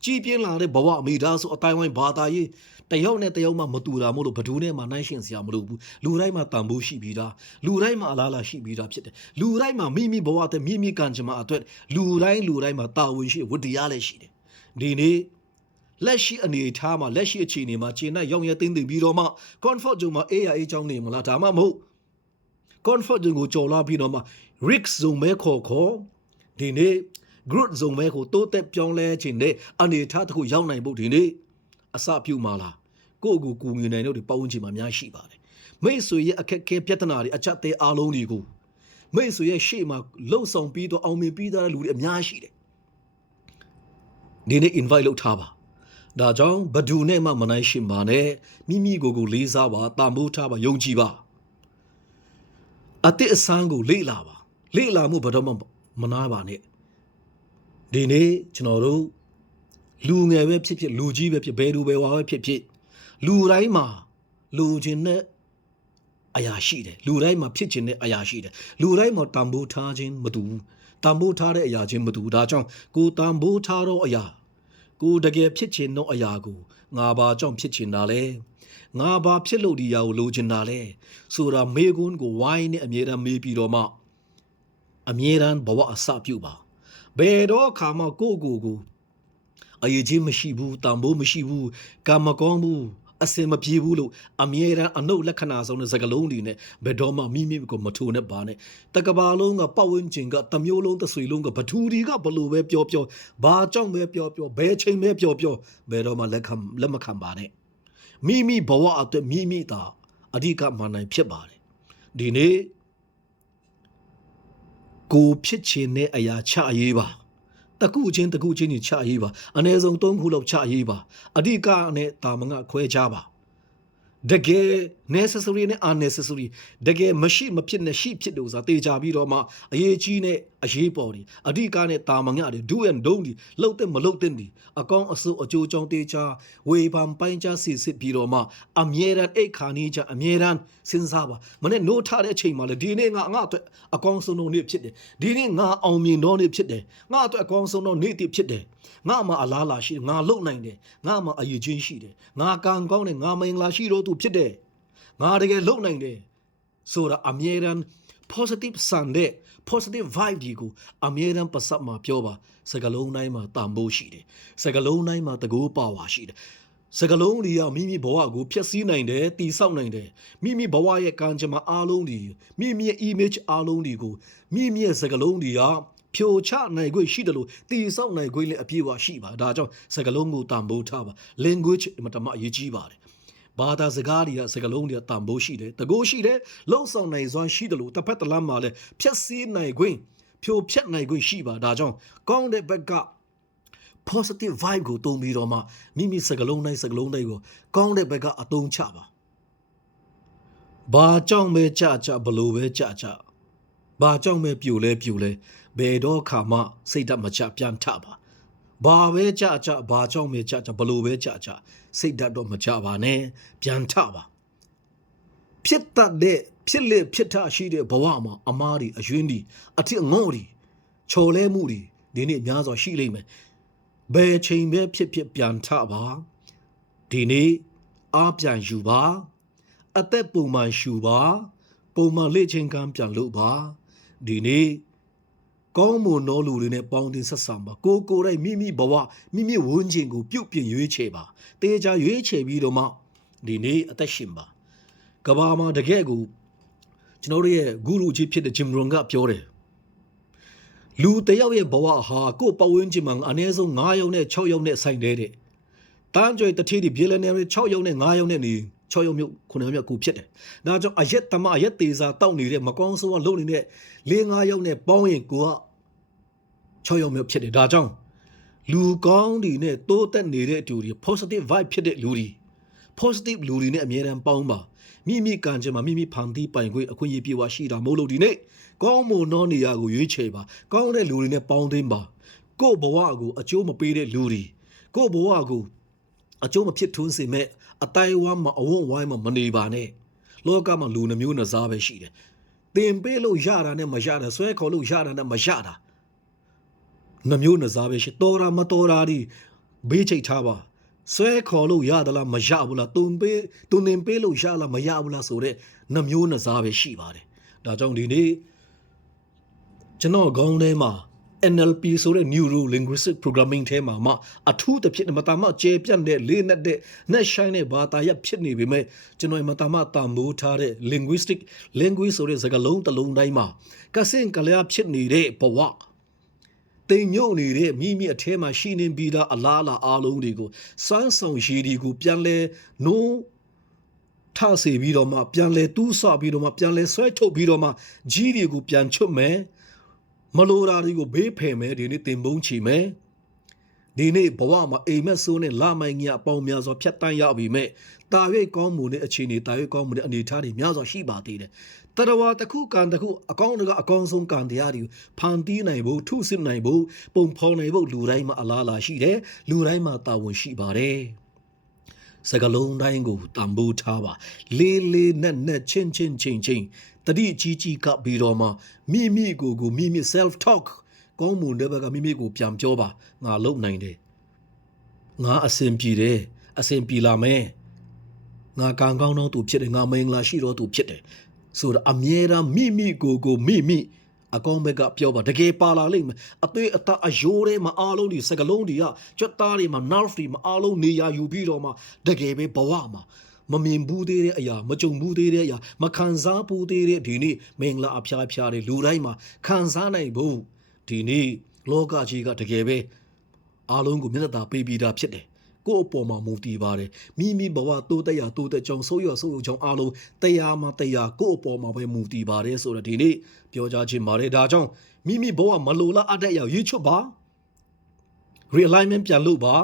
ကြီးပြင်းလာတဲ့ဘဝအမိသားစုအတိုင်းဝိုင်းဘာသာရေးတယောက်နဲ့တယောက်မှမတူတာမို့လို့ဘဒူးနဲ့မှနိုင်ရှင်စရာမလိုဘူးလူတိုင်းမှာတန်ဖိုးရှိပြီးသားလူတိုင်းမှာအလားအလာရှိပြီးသားဖြစ်တယ်လူတိုင်းမှာမိဘဝတဲ့မိကံကြမ္မာအတွက်လူတိုင်းမှာတာဝန်ရှိဝတ္တရားလည်းရှိတယ်ဒီနေ့လက်ရှိအနေထားမှာလက်ရှိအခြေအနေမှာခြေနဲ့ရောင်ရဲတင်းသိပြီးတော့မှ comfort zone မှာအေးရအေးချောင်းနေမလားဒါမှမဟုတ် comfort zone ကိုကြော်လာပြီးတော့မှ risk zone ပဲခေါ်ဒီနေ့ growth zone ပဲကိုတိုးတက်ပြောင်းလဲခြင်းနဲ့အနေထားတစ်ခုရောက်နိုင်ဖို့ဒီနေ့အစပြုမှာလားကိုယ့်ကိုကူငင်နိုင်တို့ဒီပတ်ဝန်းကျင်မှာအများရှိပါတယ်မိတ်ဆွေရဲ့အခက်အခဲပြဿနာတွေအချက်သေးအားလုံးတွေကိုမိတ်ဆွေရဲ့ရှေ့မှာလှုပ်ဆောင်ပြီးတော့အောင်မြင်ပြီးသားတဲ့လူတွေအများရှိတယ်ဒီနေ့ invite လုပ်ထားပါဒါကြောင့်ဘဒူနဲ့မှမနိုင်ရှင်ပါနဲ့မိကိုလေးစားပါတန်ဖိုးထားပါယုံကြည်ပါအတိအဆန်းကိုလေ့လာပါလေ့လာမှုဘယ်တော့မှမနာပါနဲ့ဒီနေ့ကျွန်တော်တို့လူငယ်ပဲဖြစ်ဖြစ်လူကြီးပဲဖြစ်ဘယ်သူပဲဝါပဲဖြစ်လူတိုင်းမှာလူချင်းနဲ့အရာရှိတယ်လူတိုင်းမှာဖြစ်ခြင်းနဲ့အရာရှိတယ်လူတိုင်းမှာတန်ဖိုးထားခြင်းမတူဘူးတန်ဖိုးထားတဲ့အရာချင်းမတူဒါကြောင့်ကိုတန်ဖိုးထားတော့အရာကိုတကယ်ဖြစ်ချင်သောအရာကိုငါဘာကြောင့်ဖြစ်ချင်တာလဲငါဘာဖြစ်လို့ဒီအရာကိုလိုချင်တာလဲဆိုတာမေကွန်းကိုဝိုင်းနဲ့အမြဲတမ်းမေးပြီးတော့မှအမြဲတမ်းဘဝအစပြုပါဘယ်တော့ခါမှကိုအရေးကြီးမရှိဘူးတန်ဖိုးမရှိဘူးကံမကောင်းဘူးအစင်မပြေဘူးလို့အမြဲတမ်းအနုလက္ခဏာဆုံးတဲ့စကားလုံးတွေနဲ့ဘယ်တော့မှမိကိုမထိုးနဲ့ပါနဲ့တကဘာလုံးကပတ်ဝန်းကျင်ကတမျိုးလုံးတစ်ဆွေလုံးကဘထူတွေကဘလို့ပဲပြောဘာကြောင့်ပဲပြောဘယ်ချိန်ပဲပြောဘယ်တော့မှလက်မခံပါနဲ့မိဘဝအတွက်မိသာ အဓိကမှန်နိုင်ဖြစ်ပါတယ်ဒီနေ့ကိုဖြစ်ချင်တဲ့အရာချရေးပါတကူချင်းကြီးချရေးပါအနည်းဆုံး3ခုလောက်ချရေးပါအဓိကနဲ့တာမငါခွဲခြားပါတကယ် necessary နဲ့ unnecessary တကယ်မရှိမဖြစ်နဲ့ရှိဖြစ်လို့ဆိုတာတေချာပြီးတော့မှအရေးကြီးနဲ့အရေးပေါ်တယ်အဓိကနဲ့တာမငါတွေ do and don't တွေလှုပ်တဲ့မလှုပ်တဲ့တွေအကောင်းအဆိုးအကျိုးကြောင့်တေချာဝေဖန်ပိုင်းခြားစစ်ပြီးတော့မှအမြဲတမ်းအိတ်ခါနေကြအမြဲတမ်းစဉ်းစားပါမနေ့ note ထားတဲ့အချိန်မှာလေဒီနေ့ငါအတွက်အကောင်းဆုံးတော့နေ့ဖြစ်တယ်ဒီနေ့ငါအောင်မြင်တော့နေ့ဖြစ်တယ်ငါအတွက်အကောင်းဆုံးတော့နေ့တည်ဖြစ်တယ်ငါမှာအလားလာရှိငါလုံနိုင်တယ်ငါမှာအရေးချင်းရှိတယ်ငါကံကောင်းတယ်ငါမင်္ဂလာရှိတော့သူဖြစ်တယ်ငါတကယ်လုံနိုင်တယ်ဆိုတာအမြဲတမ်း positive sun တဲ့ positive vibe ဒီကိုအမြဲတမ်းပတ်စပ်မှာပြောပါစကလုံးတိုင်းမှာတန်ဖိုးရှိတယ်စကလုံးတိုင်းမှာတကူပါဝါရှိတယ်စကလုံးတွေကမိမိဘဝကိုဖျက်ဆီးနိုင်တယ်တီဆောက်နိုင်တယ်မိမိဘဝရဲ့ကံကြမ္မာအားလုံးတွေမိမိရဲ့ image အားလုံးတွေကိုမိမိရဲ့စကလုံးတွေကဖြိုချနိုင်ခွင့်ရှိတယ်လို့တီဆောက်နိုင်ခွင့်လည်းအပြည့်အဝရှိပါဒါကြောင့်စကလုံးကိုတန်ဖိုးထားပါ language မတမအရေးကြီးပါတယ်ဘာသာစကားတွေကစကားလုံးတွေကတန်ဖိုးရှိတယ်တကိုးရှိတယ်လုံဆောင်နိုင်စွမ်းရှိတယ်လို့တစ်ဖက်တစ်လမ်းမှာလည်းဖြတ်စည်းနိုင်ခွင့်ဖြိုဖြတ်နိုင်ခွင့်ရှိပါဒါကြောင့်ကောင်းတဲ့ဘက်က positive vibe ကိုတုံးပြီးတော့မှမိမိစကားလုံးတိုင်းကိုကောင်းတဲ့ဘက်ကအသုံးချပါဘာကြောင့်ပဲကြဘလို့ပဲကြဘာကြောင့်ပဲပြိုလဲဘယ်တော့ခါမှစိတ်ဓာတ်မချပြန်ထပါဘာပဲကြဘာကြောင့်ပဲကြဘလို့ပဲကြစိတ်ဓာတ်တော့မကြပါနဲ့ပြန်ထပါဖြစ်တတ်တဲ့ဖြစ်လေဖြစ်ထရှိတဲ့ဘဝမှာအမားတွေအယွင်းတွေအထစ်ငေါ့တွေချော်လဲမှုတွေဒီနေ့များစွာရှိလိမ့်မယ်ဘယ်ချိန်ပဲဖြစ်ပြန်ထပါဒီနေ့အားပြန်ယူပါအသက်ပုံမှန်ရှူပါပုံမှန်လေ့ကျင့်ခန်းပြန်လုပ်ပါဒီနေ့ကောင်းမွန်သောလူတွေနဲ့ပေါင်းတင်ဆက်ဆံပါကိုယ်တိုင်မိဘဝမိဝန်းကျင်ကိုပြုတ်ပြင်ရွေးချယ်ပါတေချာရွေးချယ်ပြီးတော့မှဒီနေ့အသက်ရှင်ပါကဘာမှာတကယ်ကိုကျွန်တော်တို့ရဲ့ဂုရုကြီးဖြစ်တဲ့ဂျင်ရွန်ကပြောတယ်လူတယောက်ရဲ့ဘဝဟာကိုယ်ပတ်ဝန်းကျင်မှာအနည်းဆုံး9ယောက်နဲ့6ယောက်နဲ့ဆိုင်တဲ့တန်းကြွေတတိဒီဘီလနီယာ6ယောက်နဲ့9ယောက်နဲ့နေ6ယောက်မြို့9ယောက်မြို့ကိုဖြစ်တယ်ဒါကြောင့်အရက်တမအရက်သေးစာတောက်နေတဲ့မကောင်းဆိုးကလုံနေတဲ့4-5ယောက်နဲ့ပေါင်းရင်ကိုက6ယောက်မြို့ဖြစ်တယ်ဒါကြောင့်လူကောင်းတွေနဲ့တိုးတက်နေတဲ့အတူတွေ positive vibe ဖြစ်တဲ့လူတွေ positive လူတွေနဲ့အမြဲတမ်းပေါင်းပါမိကံကြမှာမိဖန်တီးပိုင်ခွင့်အခွင့်အရေးပြေဝရှိတာမဟုတ်လို့ဒီနေ့ကောင်းမွန်သောနေရာကိုရွေးချယ်ပါကောင်းတဲ့လူတွေနဲ့ပေါင်းသိမ်းပါကိုယ့်ဘဝကိုအကျိုးမပေးတဲ့လူတွေကိုယ့်ဘဝကိုအကျိုးမဖြစ်ထွန်းစေမဲ့အတိုင်းဝမ်းမှာအဝန်းဝိုင်းမှာမနေပါနဲ့လောကမှာလူနှမျိုးနှစားပဲရှိတယ်တင်ပေးလို့ရတာနဲ့မရတာဆွဲခေါ်လို့ရတာနဲ့မရတာနှမျိုးနှစားပဲရှိတော်တာမတော်တာဒီဘေးချိတ်ထားပါဆွဲခေါ်လို့ရသလားမရဘူးလားတုံတင်ပေးလို့ရလားမရဘူးလားဆိုတဲ့နှမျိုးနှစားပဲရှိပါတယ်ဒါကြောင့်ဒီနေ့ကျွန်တော်ခေါင်းထဲမှာ NLP ဆိုတဲ့ Neuro Linguistic Programming ထဲမှာမှအထူးသဖြင့်မတာမကျေပြတ်တဲ့လေးနဲ့တဲ့နှက်ဆိုင်တဲ့ဘာသာရပ်ဖြစ်နေပေမဲ့ကျွန်တော်မတာမတန်မိုးထားတဲ့ language ဆိုတဲ့စကားလုံးတစ်လုံးတိုင်းမှာကစင်ကလျာဖြစ်နေတဲ့ဘဝတိမ်ညုံနေတဲ့မိအထဲမှာရှိနေပြီးသားအလားလာအားလုံးတွေကိုစမ်းဆောင်ရည်ဒီကိုပြန်လဲနိုးထစေပြီးတော့မှပြန်လဲတူးဆပြီးတော့မှပြန်လဲဆွဲထုတ်ပြီးတော့မှကြီးတွေကိုပြန်ချွတ်မယ်မလိုတာတွေကိုဘေးဖယ်မယ်ဒီနေ့တင်ပုံးချီမယ်ဒီနေ့ဘဝမှာအိမ်မက်ဆိုးနဲ့လာမိုင်းကြီးအပေါင်းများစွာဖြတ်တန်းရောက်ပြီးမဲ့တာ၍ကောင်းမှုနဲ့အခြေအနေတာ၍ကောင်းမှုနဲ့အနေထားတွေများစွာရှိပါသေးတယ်တရဝါတစ်ခုကန်တစ်ခုအကောင်းတကအကောင်းဆုံးကန်တရားတွေဖန်တီးနိုင်ဖို့ထုစစ်နိုင်ဖို့ပုံဖော်နိုင်ဖို့လူတိုင်းမှာအလားလာရှိတယ်လူတိုင်းမှာတာဝန်ရှိပါတယ်စကလုံးတိုင်းကိုတန်ဖိုးထားပါလေးနက်ချင်းတတိကြီးကပြီးတော့မှမိကိုမိ self talk ကောင်းမွန်တဲ့ဘက်ကမိကိုပြန်ပြောပါငါလုံနိုင်တယ်ငါအစဉ်ပြေတယ်အစဉ်ပြေလာမယ်ငါကံကောင်းတော့သူဖြစ်တယ်ငါမင်္ဂလာရှိတော့သူဖြစ်တယ်ဆိုတော့အမြဲတမ်းမိကိုမိအကောင်းဘက်ကပြောပါတကယ်ပါလာလိမ့်မယ်အသွေးအသားအယိုးတွေမှာအားလုံးဒီစကလုံးတွေကကြွက်သားတွေမှာ nerve တွေမှာအားလုံးနေရာယူပြီးတော့မှတကယ်ပဲဘဝမှာမမြင်ဘူးသေးတဲ့အရာမကြုံဘူးသေးတဲ့အရာမခံစားဘူးသေးတဲ့ဒီနေ့မင်္ဂလာအဖျားတွေလူတိုင်းမှာခံစားနိုင်ဖို့ဒီနေ့လောကကြီးကတကယ်ပဲအားလုံးကိုမျက်နှာသာပေးပြီးသားဖြစ်တယ် ကိုအပေါ်မှာမူတည်ပါတယ်မိမိဘဝတိုးတက်ရတိုးတက်ကြောင်းဆိုးရဆိုးရကြောင်းအားလုံးတရားမှာတရားကိုအပေါ်မှာပဲမူတည်ပါတယ်ဆိုတော့ဒီနေ့ပြောကြားခြင်းပါတယ်ဒါကြောင့်မိမိဘဝမလိုလားအပ်တဲ့ရွေးချွတ်ပါ realignment ပြန်လုပ်ပါ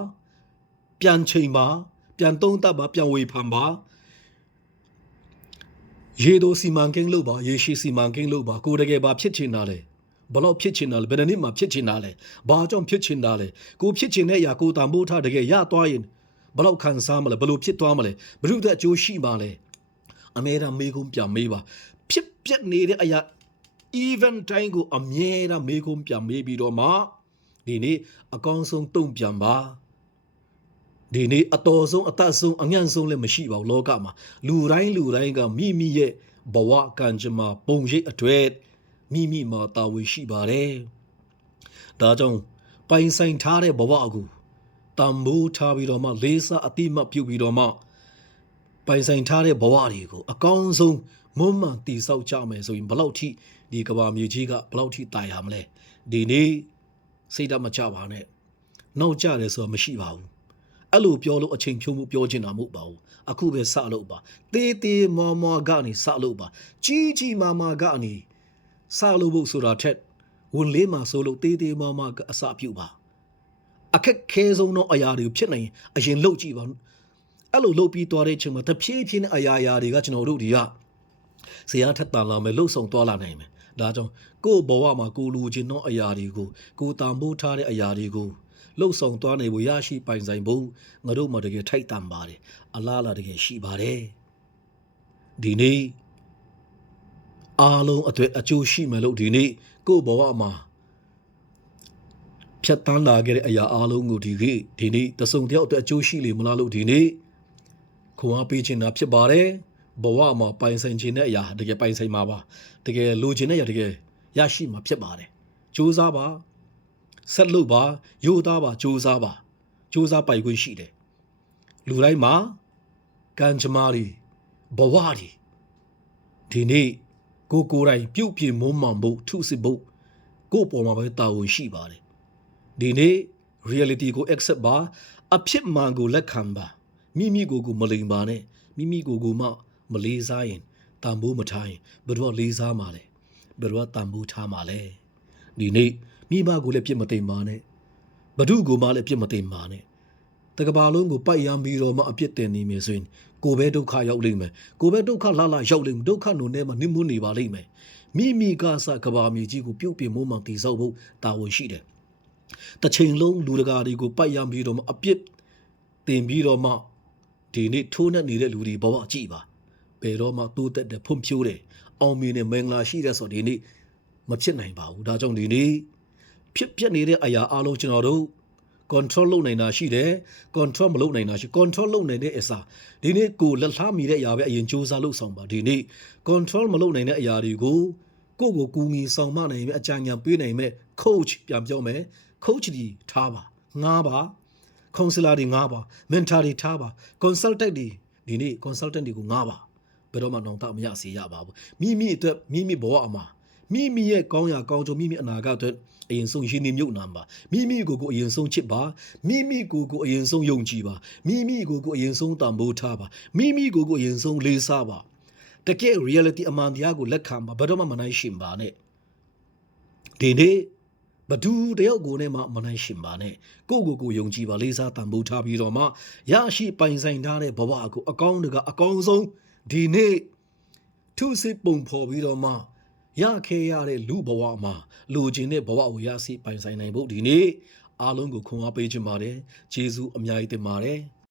ပြန်ချိန်ပါပြန်သုံးသပ်ပါပြန်ဝေဖန်ပါရေတိုစီမံကိန်းလုပ်ပါရေရှည်စီမံကိန်းလုပ်ပါကိုတကယ်ပါဖြစ်ချင်တာလေဘလို့ဖြစ်ချင်တာလဲဘယ်နှစ်မှာဖြစ်ချင်တာလဲဘာကြောင့်ဖြစ်ချင်တာလဲကိုဖြစ်ချင်တဲ့အရာကိုတန်ဖိုးထားတကယ်ရသွားရင်ဘလို့ခံစားမလဲဘလို့ဖြစ်သွားမလဲဘလို့တဲ့အကျိုးရှိပါလဲအမြဲတမ်းမေးခွန်းပြန်မေးပါဖြစ်ပြနေတဲ့အရာ event တိုင်းကိုအမြဲတမ်းမေးခွန်းပြန်မေးပြီးတော့မှဒီနေ့အကောင်းဆုံးတုံ့ပြန်ပါဒီနေ့အတော်ဆုံးအသက်ဆုံးအငန့်ဆုံးလည်းမရှိပါဘူးလောကမှာလူတိုင်းကမိမိရဲ့ဘဝကံကြမ္မာပုံရိပ်အတွေ့မိမိမှာတာဝန်ရှိပါတယ်ဒါကြောင့်ပိုင်ဆိုင်ထားတဲ့ဘဝကိုတန်ဖိုးထားပြီးတော့မှလေးစားအတိမတ်ပြုပြီးတော့မှပိုင်ဆိုင်ထားတဲ့ဘဝတွေကိုအကောင်းဆုံးမွမ်းမံတည်ဆောက်ကြမယ်ဆိုရင်ဘလောက်ထိဒီကဘာမြေကြီးကဘလောက်ထိတိုင်ရမလဲဒီနေ့စိတ်ဓာတ်မချပါနဲ့နောက်ကျတယ်ဆိုတာမရှိပါဘူးအဲ့လိုပြောလို့အချိန်ဖြုံးမှုပြောချင်တာမဟုတ်ပါဘူးအခုပဲစလုပ်ပါတေးတေးမောမောကနေစလုပ်ပါကြီးမာမာကနေစလုပ်ဖို့ဆိုတာထက်ဝန်လေးမှာဆိုလို့တေးတေးမောမောအစပြုပါအခက်ခဲဆုံးသောအရာတွေဖြစ်နိုင်အရင်လုပ်ကြည့်ပါအဲ့လိုလုပ်ပြီးသွားတဲ့အချိန်မှာတဖြည်းဖြည်းနဲ့အရာတွေကကျွန်တော်တို့ဒီကဇရာထက်တန်လာမယ်လှုပ်ဆောင်သွားလာနိုင်မယ်ဒါကြောင့်ကိုယ့်ဘဝမှာကိုလူချင်းသောအရာတွေကိုကိုတန်ဖိုးထားတဲ့အရာတွေကိုလှုပ်ဆောင်သွားနိုင်ဖို့ရရှိပိုင်ဆိုင်ဖို့ငါတို့မှတကယ်ထိုက်တန်ပါတယ်အလားလာတကယ်ရှိပါတယ်ဒီနေ့အားလုံးအတွက်အကျိုးရှိမယ်လို့ဒီနေ့ကိုယ့်ဘဝမှာဖြတ်တန်းလာခဲ့တဲ့အရာအားလုံးကိုဒီနေ့တစုံတယောက်အတွက်အကျိုးရှိလေမလားလို့ဒီနေ့ခွန်အားပေးခြင်းတာဖြစ်ပါတယ်ဘဝမှာပိုင်ဆိုင်ခြင်းတဲ့အရာတကယ်ပိုင်ဆိုင်မှာပါတကယ်လိုချင်တဲ့အရာတကယ်ရရှိမှာဖြစ်ပါတယ်ကြိုးစားပါဆက်လုပ်ပါရိုးသားပါကြိုးစားပိုင်ခွင့်ရှိတယ်လူတိုင်းမှာကံကြမ္မာတွေဘဝတွေဒီနေ့ကိုယ်တိုင်ပြုတ်ပြင်းမုံမှန်ဖို့ထုစစ်ဖို့ကိုယ့်ပေါ်မှာပဲတာဝန်ရှိပါတယ်ဒီနေ့ reality ကို accept ပါအဖြစ်မှန်ကိုလက်ခံပါမိမိကိုယ်မလိမ်ပါနဲ့မိမိကိုယ်မှမလေးစားရင်တန်ဖိုးမထားရင်ဘယ်တော့လေးစားမှာလဲဘယ်တော့တန်ဖိုးထားမှာလဲဒီနေ့မိဘကိုလည်းပြစ်မသိမ်းပါနဲ့ဘဒုကိုမှလည်းပြစ်မသိမ်းပါနဲ့တကဘာလုံးကိုပိုက်ရမ်းပြီးတော့မှအပြစ်တင်နေမယ်ဆိုရင်ကိုယ်ပဲဒုက္ခရောက်လိမ့်မယ်ကိုယ်ပဲဒုက္ခလှရောက်လိမ့်မယ်ဒုက္ခနိုနဲ့မှနစ်မွနေပါလိမ့်မယ်မိကစကဘာမြေကြီးကိုပြုတ်ပြင်းမုံမှန်တည်ဆောက်ဖို့တာဝန်ရှိတယ်တစ်ချိန်လုံးလူတကာတွေကိုပိုက်ရမ်းပြီးတော့မှအပြစ်တင်ပြီးတော့မှဒီနေ့ထိုးနှက်နေတဲ့လူတွေဘဝကြည့်ပါဘယ်တော့မှတိုးတက်တဲ့ဖွံ့ဖြိုးတယ်အောင်မြင်တဲ့မင်္ဂလာရှိတဲ့ဆိုဒီနေ့မဖြစ်နိုင်ပါဘူးဒါကြောင့်ဒီနေ့ဖြစ်ပြနေတဲ့အရာအလုံးကျွန်တော်တို့ control လုပ်နိုင်တာရှိတယ် control မလုပ်နိုင်တာရှိ control လုပ်နိုင်တဲ့အစားဒီနေ့ကိုလက်လှမ်းမီတဲ့အရာပဲအရင်စူးစမ်းလုပ်ဆောင်ပါဒီနေ့ control မလုပ်နိုင်တဲ့အရာတွေကိုကိုကူညီဆောင်မနိုင်မယ်အကြံဉာဏ်ပေးနိုင်မယ် coach ပြန်ပြောမယ် coach ဒီထားပါငားပါ counselor တွေငားပါ mentor တွေထားပါ consultant တွေဒီနေ့ consultant တွေကိုငားပါဘယ်တော့မှနောင်တမရစေရပါဘူးမိမိအတွက်မိမိဘဝအမှာမိမိရဲ့ကောင်းရာကောင်းကျိုးမိမိအနာဂတ်အတွက်အရင်ဆုံးရင်းနှီးမြုပ်နှံပါမိမိကိုအရင်ဆုံးချစ်ပါမိမိကိုအရင်ဆုံးယုံကြည်ပါမိမိကိုအရင်ဆုံးတန်ဖိုးထားပါမိမိကိုအရင်ဆုံးလေးစားပါတကယ် reality အမှန်တရားကိုလက်ခံပါဘယ်တော့မှမနိုင်ရှင်ပါနဲ့ဒီနေ့ဘဒူတယောက်ကိုနဲ့မှမနိုင်ရှင်ပါနဲ့ကိုယုံကြည်ပါလေးစားတန်ဖိုးထားပြီးတော့မှရရှိပိုင်ဆိုင်ထားတဲ့ဘဝကိုအကောင်းဆုံးဒီနေ့ထုစစ်ပုံဖော်ပြီးတော့မှရခဲ့ရတဲ့လူဘဝမှာလိုချင်တဲ့ဘဝကိုရရှိပိုင်ဆိုင်နိုင်ဖို့ဒီနေ့အားလုံးကိုခွန်အားပေးခြင်းပါတယ်ကျေးဇူးအများကြီးတင်ပါတယ်